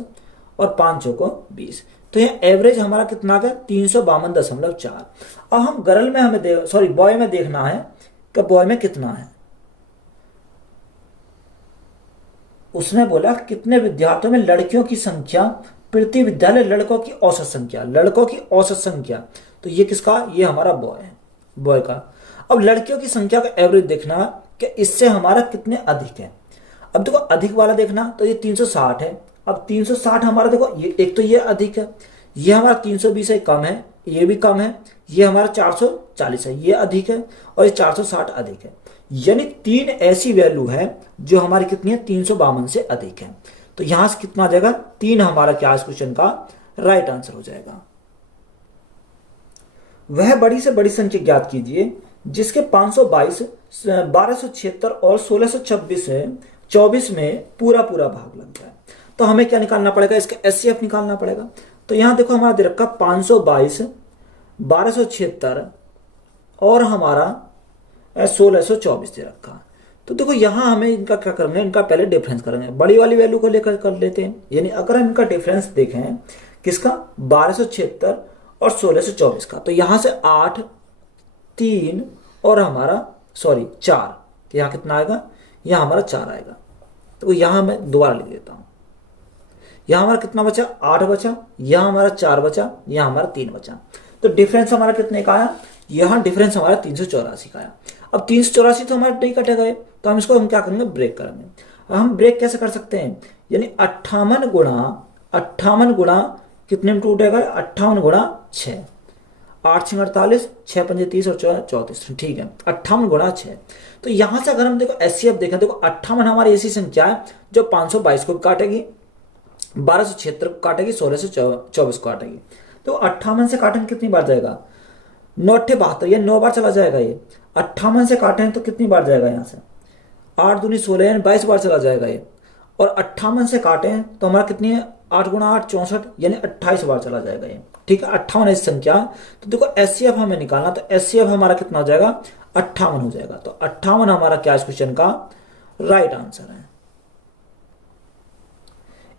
और 5 चौको 20। तो यहाँ एवरेज हमारा कितना आ गया 352.4। अब हम गर्ल में हमें बॉय में देखना है कि बॉय में कितना है। उसने बोला कितने विद्यार्थियों में लड़कियों की संख्या प्रति विद्यालय लड़कों की औसत संख्या, तो ये किसका, ये हमारा बॉय का। अब लड़कियों की संख्या का एवरेज देखना कि इससे हमारा कितने अधिक है। अब देखो अधिक वाला देखना तो ये 360 है। अब 360 हमारा देखो ये एक तो ये अधिक है, ये हमारा 320 है कम है, ये भी कम है, ये हमारा 440 है ये अधिक है, और ये 460 अधिक है। यानी 3 ऐसी वैल्यू है जो हमारी कितनी है 352 से अधिक है। तो यहां से कितना आ जाएगा 3 हमारा क्या इस क्वेश्चन का राइट आंसर हो जाएगा। वह बड़ी से बड़ी संख्या ज्ञात कीजिए जिसके 522, 1276 और 1624 में पूरा भाग लग जाए। तो हमें क्या निकालना पड़ेगा, इसका एचसीएफ निकालना पड़ेगा। तो यहां देखो हमारा दे रखा 522, 1276 और हमारा 1624 दे रखा। तो देखो यहां हमें इनका क्या करना है, इनका पहले डिफरेंस करेंगे, बड़ी वाली वैल्यू को लेकर कर लेते हैं। यानी अगर हम इनका डिफरेंस देखें किसका 1276 और 1624 का, तो यहां से 8 3 और हमारा 4, तो यहां कितना आएगा, यहां हमारा 4 आएगा। तो यहां मैं दोबारा लिख देता हूं, यहां हमारा कितना बचा 8 बचा, यहां हमारा 4 बचा, यहां हमारा 3 बचा। तो डिफरेंस हमारा कितने का आया, यहां डिफरेंस हमारा 384 का आया। अब 384 तो हमारा नहीं कटेगा, तो हम इसको क्या करेंगे ब्रेक करेंगे। हम ब्रेक कैसे कर सकते हैं, यानी 58 गुणा कितने में टूटेगा 58 गुणा 6, 8 6 48, 6 5 30 और 34, ठीक है 58 गुणा 6। तो यहां से अगर हम देखो एचसीएफ देखें, देखो 58 हमारी ऐसी संख्या है जो 522 को काटेगी, 1276 को काटेगी, 1624 को काटेगी। तो 58 से काटेंगे कितनी बार जाएगा 9 8 72, ये 9 बार चला जाएगा। ये 58 से काटें तो कितनी बार जाएगा, यहाँ से 8 दूनी 16 यानी 22 बार चला जाएगा ये। और 58 से काटें तो हमारा कितनी है 8 गुणा 8 64 यानी 28 बार चला जाएगा ये, ठीक है 58 ऐसी संख्या। तो देखो एचसीएफ हमें निकालना, तो एचसीएफ हमारा कितना हो जाएगा 58 हो जाएगा। तो 58 हमारा क्या इस क्वेश्चन का राइट आंसर है।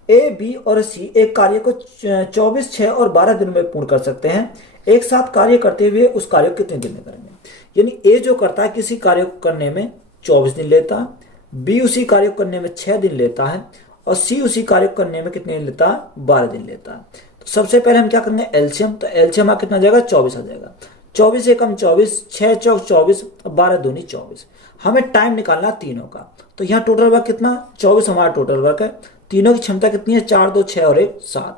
ए बी और सी एक कार्य को 24 6 और 12 दिनों में पूर्ण कर सकते हैं। एक साथ कार्य करते हुए उस कार्य को कितने दिन में करेंगे। यानी ए जो करता है किसी कार्य को करने में 24 दिन लेता है, बी उसी कार्य को करने में 6 दिन लेता है, और सी उसी कार्य को करने में कितने दिन लेता है 12 दिन लेता है। तो सबसे पहले हम क्या करेंगे एलसीएम, तो एलसीएम कितना आ जाएगा 24 आ जाएगा। 24 एकम 24, 6 चौक 24, 12 दूनी 24। हमें टाइम निकालना तीनों का, तो यहाँ टोटल वर्क कितना 24 हमारा टोटल वर्क है। तीनों की क्षमता कितनी है 4 2 6 और 1 7,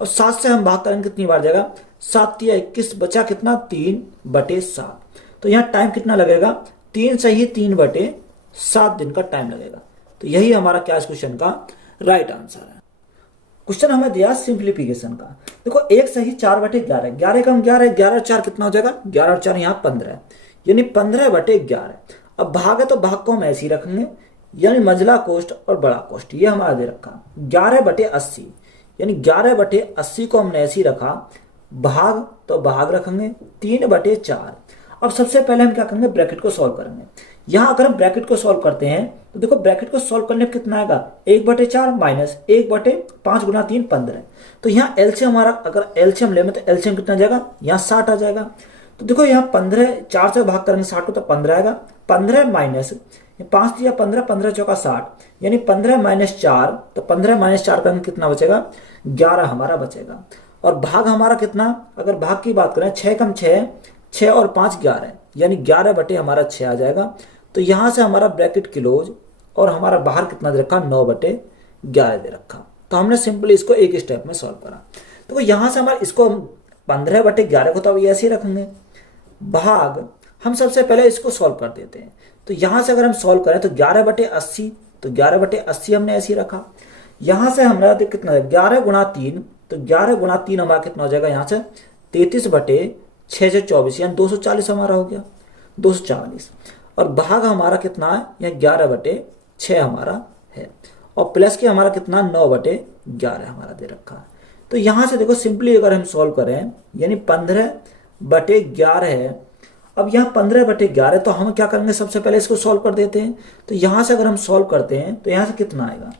और 7 से हम भाग करेंगे कितनी बार जाएगा 7 3 21, बचा कितना 3/7। तो यहाँ टाइम कितना लगेगा 3 सही 3/7 दिन का टाइम लगेगा। तो यही हमारा क्या इस क्वेश्चन का राइट आंसर है। क्वेश्चन हमें दिया सिंप्लीफिकेशन का। देखो 1 सही 4/11, 11 कम 11, 11 और 4 कितना हो जाएगा 11 और 4 यहाँ 15 है, यानी 15/11। अब भाग है तो भाग को हम ऐसे ही रखेंगे, यानी मंझला कोष्ठ और बड़ा कोष्ठ ये हमारा दे रखा 11/80, यानी 11/80 को हमने ऐसे ही रखा। भाग तो भाग रखेंगे 3/4। अब सबसे पहले हम क्या करेंगे, ब्रैकेट को सॉल्व करेंगे। यहां अगर हम ब्रैकेट को सॉल्व करते हैं तो देखो ब्रैकेट को सॉल्व करने पर कितना आएगा, 1/4 माइनस 1/5 गुना 3 15। तो यहाँ एलसीएम हमारा, अगर एलसीएम लेंगे तो एलसीएम कितना जाएगा, यहाँ 60 आ जाएगा। तो देखो यहाँ 15 4 से भाग करेंगे 60 तो 15 आएगा। 15 माइनस 5 दिया 15, 15 चौका 60, यानी 15 माइनस 4, तो 15 माइनस 4 करेंगे कितना बचेगा, 11 हमारा बचेगा। और भाग हमारा कितना, अगर भाग की बात करें 6 कम 6, 6 और 5 11, यानी 11 हमारा 6 आ जाएगा। तो यहां से हमारा ब्रैकेट क्लोज और हमारा बाहर कितना दे रखा, 9/11 दे रखा। तो हमने सिंपली इसको एक स्टेप में सॉल्व करा। तो यहां से हमारा इसको 15/11 को तो अभी ऐसे ही रखेंगे। भाग हम सबसे पहले इसको सॉल्व कर देते हैं। तो यहां से अगर हम सॉल्व करें तो 11/80, तो 11/80 हमने ऐसे ही रखा। यहां से हमारा कितना है, 11 गुणा 3, तो 11 गुणा 3 हमारा कितना हो जाएगा, यहाँ से 33/6 से 24, यानी 240 हमारा हो गया, 240। और भाग हमारा कितना है, यह 11/6 हमारा है, और प्लस के हमारा कितना 9/11 हमारा दे रखा है। तो यहां से देखो सिंपली अगर हम सॉल्व करें, यानी 15/11 है। अब यहाँ 15/11, तो हम क्या करेंगे, सबसे पहले इसको सॉल्व कर देते हैं। तो यहां से अगर हम सॉल्व करते हैं तो यहां से कितना आएगा,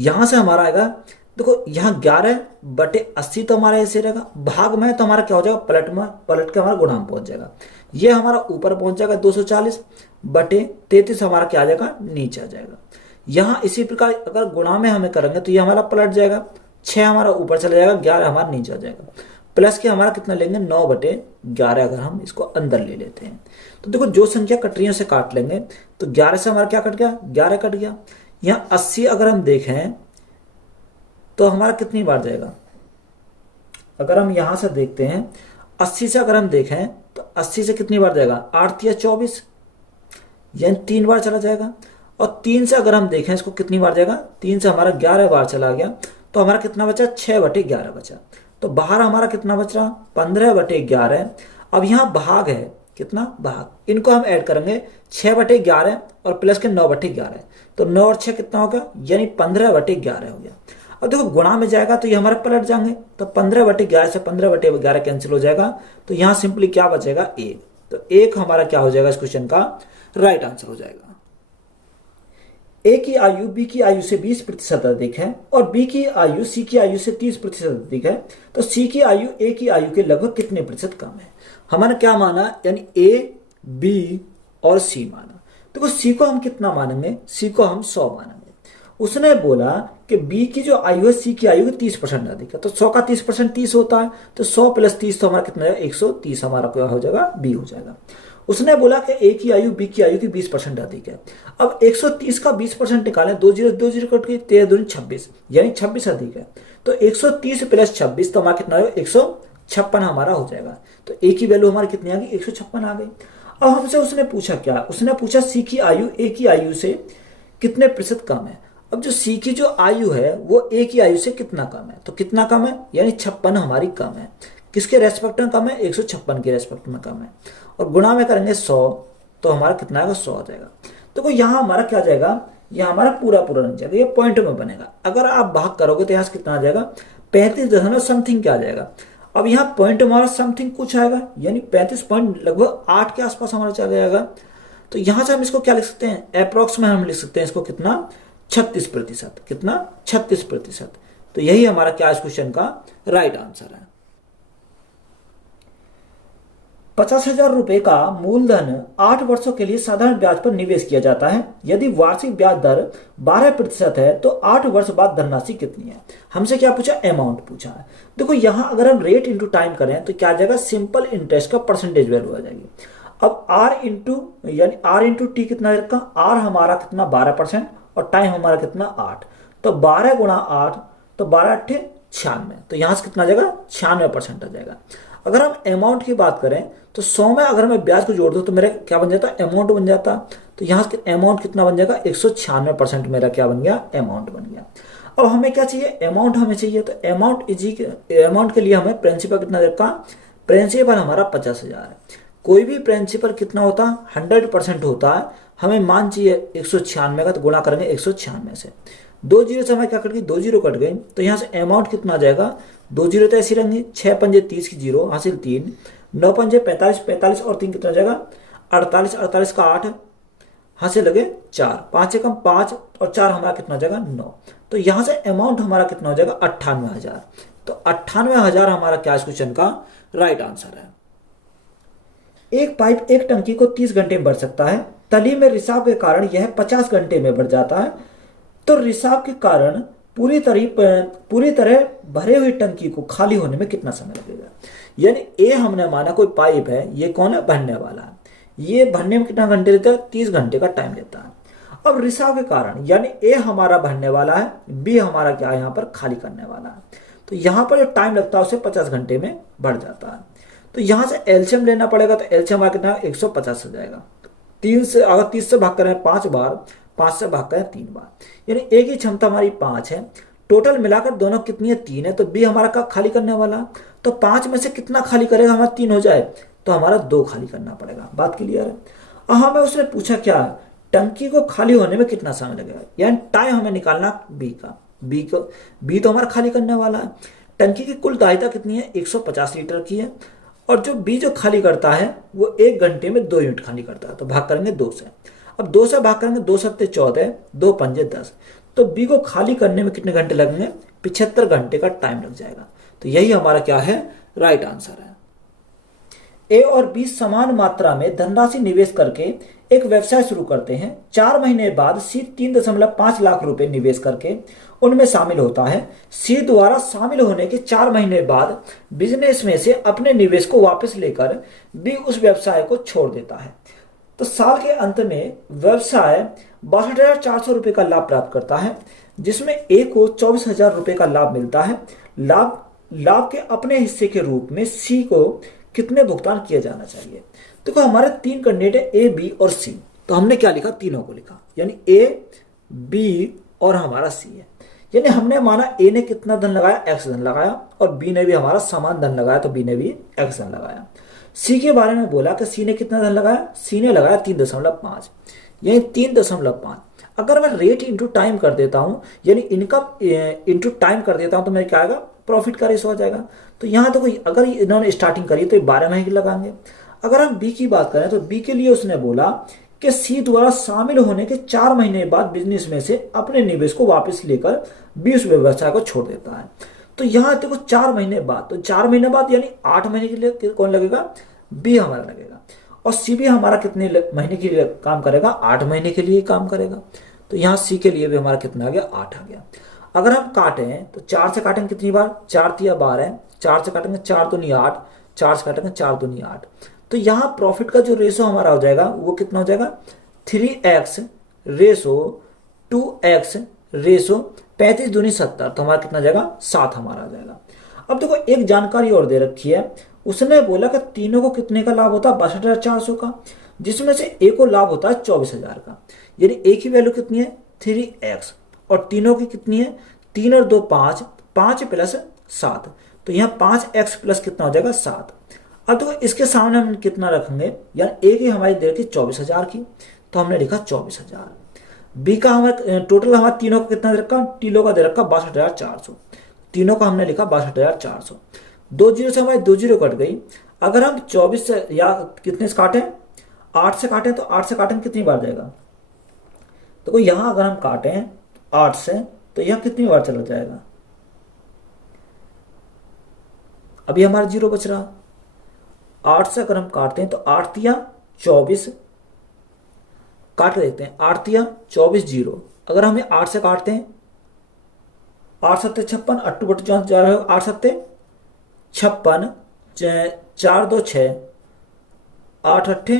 यहां से हमारा आएगा, देखो यहाँ 11/80 तो हमारा ऐसे रहेगा। भाग में तो हमारा क्या हो जाएगा, पलट के हमारा गुणा में पहुंच जाएगा। ये हमारा ऊपर पहुंच जाएगा 240/33 हमारा क्या आ जाएगा, नीचे आ जाएगा। यहाँ इसी प्रकार अगर गुणा में हमें करेंगे तो ये हमारा पलट जाएगा, 6 हमारा ऊपर चला जाएगा, 11 हमारा नीचे आ जाएगा। प्लस के हमारा कितना लेंगे, 9/11 अगर हम इसको अंदर ले लेते हैं। तो देखो जो संख्या कट रही है उसे काट लेंगे। तो 11 से हमारा क्या कट गया, 11 कट गया। यहाँ 80 अगर हम देखें तो हमारा कितनी बार जाएगा, अगर हम यहां से देखते हैं 80 से अगर हम देखें तो 80 से कितनी बार जाएगा, 8 या 24, यानी 3 बार चला जाएगा। और 3 से अगर हम देखें इसको कितनी बार जाएगा, 3 से हमारा 11 बार चला गया। तो हमारा कितना बचा, 6/11 बचा। तो बाहर हमारा कितना बच रहा, 15/11। अब यहाँ भाग है कितना, भाग इनको हम ऐड करेंगे 6/11 और प्लस के 9/11, तो 9 और 6 कितना हो गया, यानी 15/11 हो गया। अब देखो गुणा में जाएगा तो ये हमारे पलट जाएंगे, तो 15/11 से 15/11 कैंसिल हो जाएगा। तो यहाँ सिंपली क्या बचेगा, 1। तो 1 हमारा क्या हो जाएगा इस क्वेश्चन का राइट आंसर हो जाएगा। ए की आयु बी की आयु से 20% अधिक है और बी की आयु सी की आयु से 30% अधिक है, तो सी की आयु ए की आयु के लगभग कितने प्रतिशत कम है। हमारा क्या माना, यानी ए बी और सी माना। देखो सी को हम कितना मानेंगे, सी को हम 100 मानेंगे। उसने बोला कि बी की जो आयु है सी की आयु के 30% अधिक है, तो 100 का 30% 30 होता है, तो 100 + 30 तो हमारा कितना है, 130 हमारा क्या हो जाएगा, बी हो जाएगा। उसने बोला कि ए की आयु बी की आयु की 20% अधिक है। अब 130 का 20% निकालें, 2 0 कट गई, 13 दूनी 26, यानी 26 अधिक है। तो 130 + 26 तो हमारा कितना है, 156 हमारा हो जाएगा। तो ए की वैल्यू हमारी कितनी आ गई, 156 आ गई। अब हमसे उसने पूछा क्या, उसने पूछा सी की आयु ए की आयु से कितने प्रतिशत कम है। अब जो सी की जो आयु है वो ए की आयु से कितना कम है, तो कितना कम है, यानी 56 हमारी कम है। किसके रेस्पेक्ट में कम है, 156 के रेस्पेक्ट में कम है। और गुणा में करेंगे 100, तो हमारा कितना आएगा, 100 आ जाएगा। तो यहाँ हमारा क्या जाएगा, यह हमारा पूरा नहीं जाएगा, ये पॉइंट में बनेगा। अगर आप भाग करोगे तो यहाँ से कितना आ जाएगा, 35 समथिंग क्या आ जाएगा। अब यहाँ पॉइंट हमारा समथिंग कुछ आएगा, यानी 35 पॉइंट लगभग 8 के आसपास हमारा चला जाएगा। तो यहाँ से हम इसको क्या लिख सकते हैं, अप्रोक्स में हम लिख सकते हैं इसको कितना, 36%। कितना, 36%। तो यही हमारा क्या इस क्वेश्चन का राइट आंसर है। 50,000 रुपए का मूलधन 8 वर्षों के लिए साधारण ब्याज पर निवेश किया जाता है। यदि वार्षिक ब्याज दर 12% है तो 8 वर्ष बाद धनराशि कितनी है। हमसे क्या पूछा, अमाउंट पूछा है। देखो यहां अगर हम रेट इंटू टाइम करें तो क्या आ जाएगा, सिंपल इंटरेस्ट का परसेंटेज वैल्यू आ जाएगी। अब आर इंटू टी कितना रखा, आर हमारा कितना 12% और टाइम हमारा कितना 8, तो 12 गुणा 8, तो 12 8 96, तो यहां से कितना आ जाएगा, 96% आ जाएगा। अगर हम अमाउंट की बात करें तो 100 में अगर मैं ब्याज को जोड़ दूं तो मेरा क्या बन जाता, अमाउंट बन जाता। तो यहां से अमाउंट कितना बन जाएगा, 196% मेरा क्या बन गया, अमाउंट बन गया। अब हमें क्या चाहिए, अमाउंट हमें चाहिए। तो अमाउंट के लिए हमें प्रिंसिपल कितना रखा, प्रिंसिपल हमारा 50,000 है। कोई भी प्रिंसिपल कितना होता है, 100% होता है। हमें मान चाहिए 196 का, तो गुणा करेंगे 196 से। 2 जीरो से हमें क्या कट गई, 2 जीरो कट गई, तो यहाँ से अमाउंट कितना आ जाएगा, 2 जीरो तो ऐसी रहेंगे, 6 पंजे 30 की जीरो हासिल 3, 9 पंजे 45, 45 और 3 कितना हो जाएगा 48, 48 का 8 हासिल लगे 4, 5 से कम 5 और 4 हमारा कितना हो जाएगा 9। तो यहाँ से अमाउंट हमारा कितना हो जाएगा 98,000। तो 98,000 हमारा क्या इस क्वेश्चन का राइट आंसर है। एक पाइप एक टंकी को 30 घंटे में भर सकता है, तली में रिसाव के कारण यह 50 घंटे में भर जाता है। तो रिसाव के कारण पूरी तरह भरे हुई टंकी को खाली होने में कितना समय लगेगा। यानी ए हमने माना कोई पाइप है, ये कौन है, भरने वाला है, ये भरने में कितना घंटे लेता है, 30 घंटे का टाइम लेता है। अब रिसाव के कारण यानी ए हमारा भरने वाला है, बी हमारा क्या है यहाँ पर खाली करने वाला है, तो यहाँ पर जो टाइम लगता है उसे 50 घंटे में बढ़ जाता है। तो यहाँ से एलसीएम लेना पड़ेगा, तो एलसीएम हमारा कितना 150 हो जाएगा। 3 से अगर 30 से भाग करें 5 बार, 5 से भाग करें 3 बार, यानी ए की क्षमता हमारी 5 है, टोटल मिलाकर दोनों कितनी है 3 है। तो बी हमारा का खाली करने वाला, तो 5 में से कितना खाली करेगा, हमारा 3 हो जाए तो हमारा 2 खाली करना पड़ेगा। बात क्लियर है। हमें उसने पूछा क्या, टंकी को खाली होने में कितना समय लगेगा, यानी टाइम हमें निकालना बी का। बी तो हमारा खाली करने वाला है। टंकी की कुल दायिता कितनी है, 150 लीटर की है, और जो बी जो खाली करता है वो 1 घंटे में 2 यूनिट खाली करता है, तो भाग करेंगे 2 से। अब 2 से भाग करेंगे, 2 सत्ते 14, 2 पंजे 10, तो बी को खाली करने में कितने घंटे लगेंगे, 75 घंटे का टाइम लग जाएगा। तो यही हमारा क्या है, राइट आंसर है। ए और बी समान मात्रा में धनराशि निवेश करके एक व्यवसाय शुरू करते हैं। 4 महीने बाद सी 3.5 लाख रुपए निवेश करके उनमें शामिल होता है। सी द्वारा शामिल होने के 4 महीने बाद बिजनेस में से अपने निवेश को वापस लेकर बी उस व्यवसाय को छोड़ देता है। तो साल के अंत में व्यवसाय 62,400 रुपए का लाभ प्राप्त करता है, जिसमें ए को 24,000 रुपए का लाभ मिलता है। लाभ के अपने हिस्से के रूप में सी को कितने भुगतान किया जाना चाहिए। देखो हमारे 3 कैंडिडेट है, ए बी और सी, तो हमने क्या लिखा, तीनों को लिखा, यानी ए बी और हमारा सी है। यानी हमने माना ए ने कितना धन लगाया, एक्स धन लगाया, और बी ने भी हमारा समान धन लगाया, तो बी ने भी एक्स धन लगाया। सी के बारे में बोला कि सी ने कितना धन लगाया, सी ने लगाया 3.5, यानी 3.5। अगर मैं रेट इंटू टाइम कर देता हूं, यानी इनकम इंटू टाइम कर देता हूं, तो मेरे क्या आएगा, प्रॉफिट का रेशो आ जाएगा। तो यहाँ तो अगर इन्होंने स्टार्टिंग करी तो 12 महीने की लगाएंगे। अगर हम बी की बात करें तो बी के लिए उसने बोला कि सी द्वारा शामिल होने के 4 महीने बाद बिजनेस में से अपने निवेश को वापस लेकर बी उस व्यवसाय को छोड़ देता है। तो यहाँ देखो 4 महीने बाद, तो 4 महीने बाद यानी 8 महीने के लिए कौन लगेगा, बी हमारा लगेगा। और सी भी हमारा कितने महीने के लिए काम करेगा, 8 महीने के लिए काम करेगा। तो यहाँ सी के लिए भी हमारा कितना आ गया, 8 आ गया। अगर हम काटें तो 4 से काटेंगे कितनी बार, 4 तिया 12, 4 से काटेंगे 4 दूनी 8, 4 से काटेंगे 4 दूनी 8। तो यहाँ प्रॉफिट का जो रेशो हमारा हो जाएगा वो कितना हो जाएगा, 3x रेशो 2x रेशो 35 दूनी 70, तो हमारा कितना जाएगा, 7 हमारा आ जाएगा। अब देखो एक जानकारी और दे रखी है, उसने बोला कि तीनों को कितने का लाभ होता है, 62,400 का, जिसमें से ए को लाभ होता है 24,000 का। यानी ए की वैल्यू कितनी है, 3x, और तीनों की कितनी है, 3 और 2 5, 5 प्लस 7, तो यहाँ 5x प्लस कितना हो जाएगा, 7। अब देखो इसके सामने हम कितना रखेंगे, यानी ए की हमारी दे रखी 24,000 की, तो हमने लिखा 24,000। बी का हमारा टोटल हमारा तीनों का कितना दे रखा, तीनों का दे रखा 62,400, तीनों का हमने लिखा 62,400। 2 जीरो से हमारी 2 जीरो कट गई। अगर हम 24 से या कितने से काटें, 8 से काटें, तो 8 से काटें कितनी बार जाएगा, तो यहां अगर हम काटें 8 से, तो यह कितनी बार चला जाएगा, अभी हमारा 0 बच रहा। 8 से अगर हम काटते हैं तो 8 तिया 24, काट के देखते हैं, 8 तिया 24 0। अगर हमें 8 से काटते हैं, 8 सत्ते 56, 8 बट 8 सत्ते 56, 4 2 6, 8 अट्ठे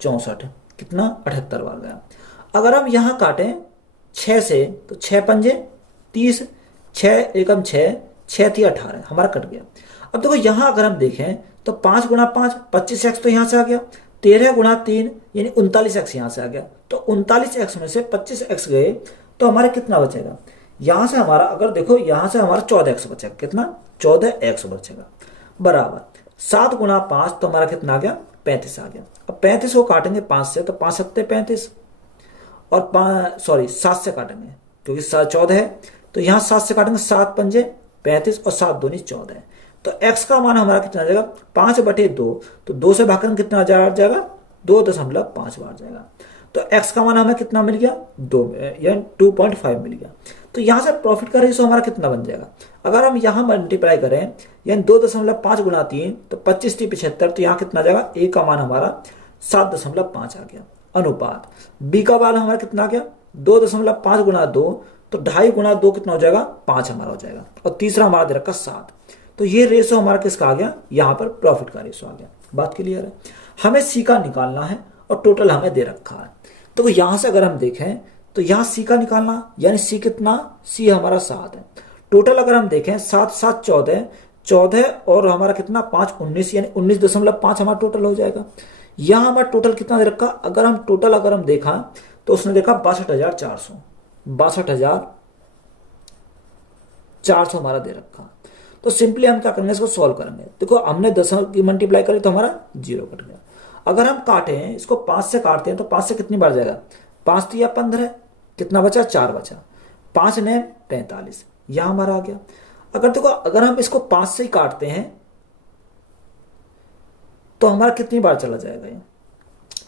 64, कितना 78 बार गया। अगर हम यहां काटें 6 से, तो 6 पंजे 30, 6 एकम 6, 6 थी 18, हमारा कट गया। अब देखो यहां अगर हम देखें तो 5 गुणा 5 25x तो यहां से आ गया, 13 गुणा 3 यानी 39x यहां से आ गया। तो 39x में से 25x गए तो हमारा कितना बचेगा, यहां से हमारा अगर देखो यहां से हमारा 14x बचेगा, कितना 14x बचेगा, बराबर 7 गुणा 5 तो हमारा कितना आ गया, 35 आ गया। अब 35 को काटेंगे 5 से तो 5 सत्ते 35 और 7 से काटेंगे क्योंकि 14 है तो यहाँ 7 से काटेंगे, 7 पंजे 35 और 7 दूनी 14। तो x का मान हमारा कितना आ जाएगा, 5/2। तो 2 से भागकर कितना आ जाएगा, 2.5 बार जाएगा। तो x का मान हमें कितना मिल गया, 2 यानी 2.5 मिल गया। तो यहाँ से प्रॉफिट का रेशो हमारा कितना बन जाएगा, अगर हम यहाँ मल्टीप्लाई करें यानी 2.5 गुणा 3 तो 25 3 75, तो यहाँ कितना आ जाएगा, a का मान हमारा 7.5 आ गया। अनुपात b का मान हमारा कितना आ गया, 2.5 गुणा 2 तो 2.5 गुणा 2 कितना हो जाएगा, 5 हमारा हो जाएगा। और तीसरा हमारा दे रखा 7। तो ये रेशो हमारा किसका आ गया, यहाँ पर प्रॉफिट का रेशो आ गया। बात क्लियर है। हमें सी का निकालना है और टोटल हमें दे रखा है। तो यहाँ से अगर हम देखें तो यहाँ सी का निकालना यानी सी कितना, सी हमारा 7 है। टोटल अगर हम देखें 7 7 14 और हमारा कितना 5 19 यानी 19.5 हमारा टोटल हो जाएगा। यहाँ हमारा टोटल कितना दे रखा, अगर हम देखा तो उसने देखा 62,400 62,400 हमारा दे रखा। तो सिंपली हम क्या करेंगे, इसको सॉल्व करेंगे। देखो हमने 10 की मल्टीप्लाई करी तो हमारा 0 कट गया। अगर हम काटे हैं इसको 5 से काटते हैं तो 5 से कितनी बार जाएगा, 5 तो या 15, कितना बचा 4 बचा, 5 ने 45 यह हमारा आ गया। अगर देखो अगर हम इसको 5 से ही काटते हैं तो हमारा कितनी बार चला जाएगा ये,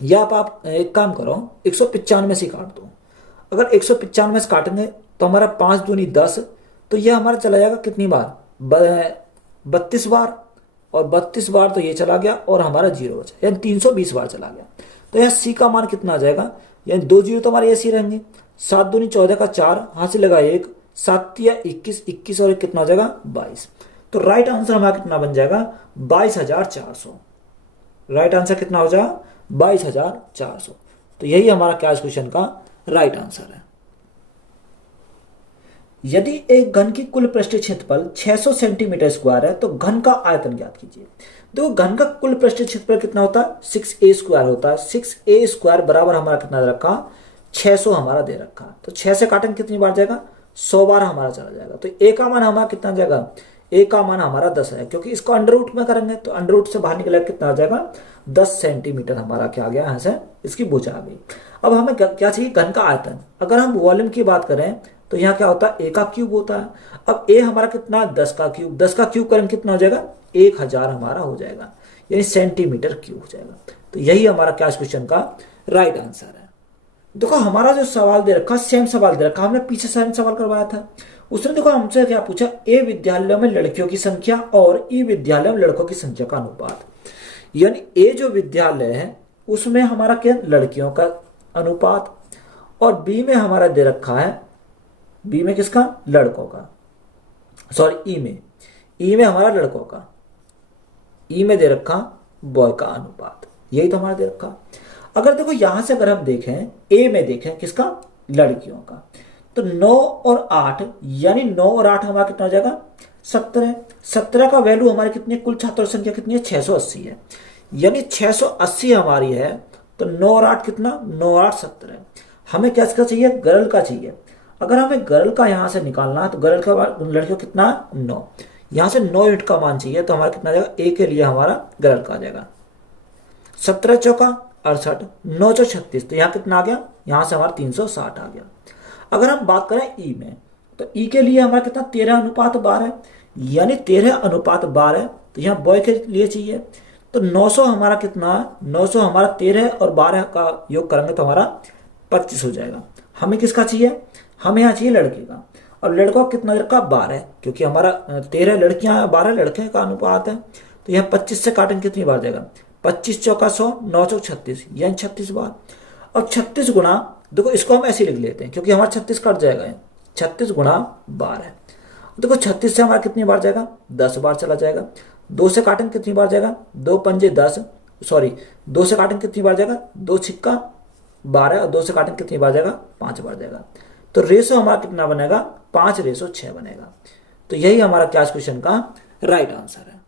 या आप एक काम करो 195 से काट दो। अगर 195 से काटेंगे तो हमारा 5 दूनी 10, तो यह हमारा चला जाएगा कितनी बार, 32 बार। और 32 बार तो ये चला गया और हमारा 0 बचा यानी 320 बार चला गया। तो यह सी का मान कितना आ जाएगा, यानी 2 0 तो हमारे ऐसे ही रहेंगे। 7 दूनी 14 का 4 हाथ से लगा 1, 7 या 21 21 और कितना हो जाएगा 22। तो राइट आंसर हमारा कितना बन जाएगा 22,400। राइट आंसर कितना हो जाएगा 22,400। तो यही हमारा क्या क्वेश्चन का राइट आंसर है। यदि एक घन की कुल पृष्ठीय क्षेत्रफल 600 सेंटीमीटर स्क्वायर है तो घन का आयतन ज्ञात कीजिए। देखो घन का कुल पृष्ठीय क्षेत्रफल कितना होता है, 6a स्क्वायर होता है। 6a स्क्वायर बराबर हमारा कितना दे रखा, 600 हमारा दे रखा। तो 6 से काटेंगे कितनी बार जाएगा, 100 बार हमारा चला जाएगा। तो a का मान हमारा कितना जाएगा, a का मान हमारा 10 है, क्योंकि इसको अंडर रूट में करेंगे तो अंडर रूट से बाहर निकलेगा कितना आ जाएगा 10 सेंटीमीटर हमारा क्या आ गया, यहाँ से इसकी भुजा आ गई। अब हमें क्या चाहिए, घन का आयतन। अगर हम वॉल्यूम की बात करें तो यहाँ क्या होता है, a का क्यूब होता है। अब a हमारा कितना 10 का क्यूब, 10 का क्यूब करेंगे कितना हो जाएगा 1000 हमारा हो जाएगा, यानी सेंटीमीटर क्यूब हो जाएगा। तो यही हमारा क्या क्वेश्चन का राइट आंसर है। देखो हमारा जो सवाल दे रखा सेम सवाल दे रखा, हमने पीछे सेम सवाल करवाया था। उसने देखो हमसे क्या पूछा, ए विद्यालयों में लड़कियों की संख्या और ई विद्यालयों में लड़कों की संख्या का अनुपात। यानी ए जो विद्यालय है उसमें हमारा क्या लड़कियों का अनुपात, और बी में हमारा दे रखा है, बी में किसका लड़कों का, सॉरी ई में हमारा लड़कों का, ई में दे रखा बॉय का अनुपात। यही तो हमारा दे रखा। अगर देखो यहां से अगर हम देखें ए में देखें किसका लड़कियों का, तो 9 और 8 यानी 9 और 8 हमारा कितना हो जाएगा 17। 17 का वैल्यू हमारी कितनी है, कुल छात्र संख्या कितनी है 680 है, यानी 680 हमारी है। तो 9 और 8 कितना, 9 8 17। हमें क्या इसका चाहिए, गर्ल का चाहिए। अगर हमें गर्ल का यहां से निकालना है तो गर्ल का लड़कियों कितना 9, यहां से 9 यूनिट का मान चाहिए। तो हमारा कितना आ जाएगा, ए के लिए हमारा गर्ल का आ जाएगा 17 चौका 68, 9 चौ 36, तो यहाँ कितना आ गया, यहां से हमारा 360 आ गया। अगर हम बात करें ई में तो ई के लिए हमारा कितना 13:12 है, यानी 13:12 है। तो यहाँ बॉय के लिए चाहिए तो 900 हमारा कितना है, 900 हमारा 13 और 12 का योग करेंगे तो हमारा 25 हो जाएगा। हमें किसका चाहिए, हमें यहाँ चाहिए लड़के का, और लड़कों का कितना का 12, क्योंकि हमारा 13 लड़कियां 12 लड़के का अनुपात है। तो यहाँ 25 से काटेंगे कितनी बार जाएगा, 25 चौका 100, 9 चौक 36 यानी 36 बार। और 36 गुणा, देखो इसको हम ऐसे लिख लेते हैं क्योंकि हमारा 36 कट जाएगा, 36 गुणा 12। देखो 36 से हमारा कितनी बार जाएगा 10 बार चला जाएगा। 2 से काटेंगे कितनी बार जाएगा, 2 पंजे 10, सॉरी 2 से काटेंगे कितनी बार जाएगा, 2 छिक्का 12, और 2 से काटेंगे कितनी बार जाएगा 5 बार जाएगा। तो रेशो हमारा कितना बनेगा 5:6 बनेगा। तो यही हमारा क्या क्वेश्चन का राइट आंसर है।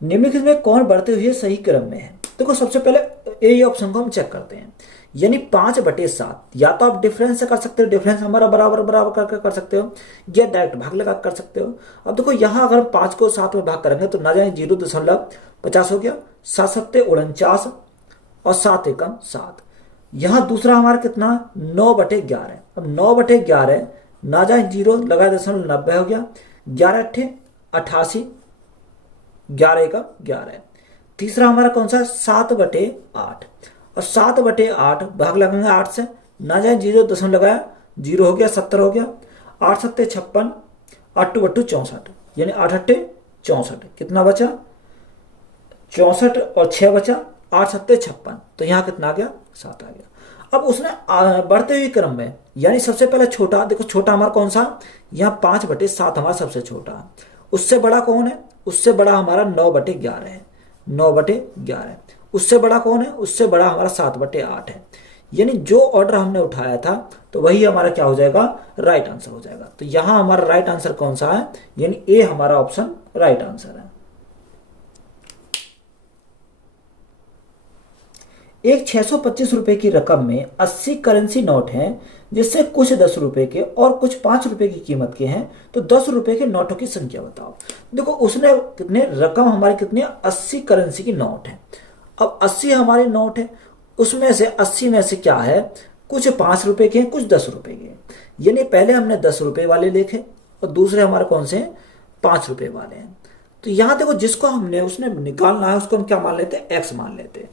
निम्नलिखित में कौन बढ़ते हुए सही क्रम में है। देखो सबसे पहले ए ऑप्शन को हम चेक करते हैं यानी 5/7। या तो आप डिफरेंस से कर सकते हो, डिफरेंस हमारा बराबर बराबर करके कर सकते हो, या डायरेक्ट भाग लगा कर सकते हो। अब देखो यहाँ अगर 5 को 7 में भाग करेंगे तो ना जाए 0.50 हो गया, 7×7 = 49 और 7×1 = 7। यहाँ दूसरा हमारा कितना 9/11। अब 9/11 ना जाए 0 लगाए 0.90 हो गया, 11×8 = 88, 11×1 = 11। तीसरा हमारा कौन सा 7/8, और 7/8 भाग लगेंगे 8 से, ना जाए 0 दशमलव लगाया 0 हो गया, 70 हो गया, 8×7 = 56, 8×2 = 64, यानी 8×8 = 64। कितना बचा 64 और 6 बचा, 8×7 = 56, तो यहाँ कितना आ गया 7 आ गया। अब उसने बढ़ते हुए क्रम में, यानी सबसे पहले छोटा, देखो छोटा हमारा कौन सा, यहाँ 5/7 हमारा सबसे छोटा है। उससे बड़ा कौन है, उससे बड़ा हमारा 9/11 है, 9/11। उससे बड़ा कौन है, उससे बड़ा हमारा 7/8 है। यानी जो ऑर्डर हमने उठाया था तो वही हमारा क्या हो जाएगा, राइट आंसर हो जाएगा। तो यहां हमारा राइट आंसर कौन सा है, यानी ए हमारा ऑप्शन राइट आंसर है। एक 625 रुपए की रकम में 80 करेंसी नोट हैं, जिससे कुछ 10 रुपए के और कुछ 5 रुपए की कीमत के हैं, तो 10 रुपए के नोटों की संख्या बताओ। देखो उसने कितने रकम हमारी कितनी 80 करेंसी की नोट है। अब 80 हमारे नोट है, उसमें से 80 में से क्या है, कुछ 5 रुपए के हैं, कुछ 10 रुपए के हैं। यानी पहले हमने 10 रुपए वाले लिखे और दूसरे हमारे कौन से हैं, 5 रुपए वाले हैं। तो यहां देखो जिसको हमने उसने निकालना है उसको हम क्या मान लेते हैं, एक्स मान लेते हैं।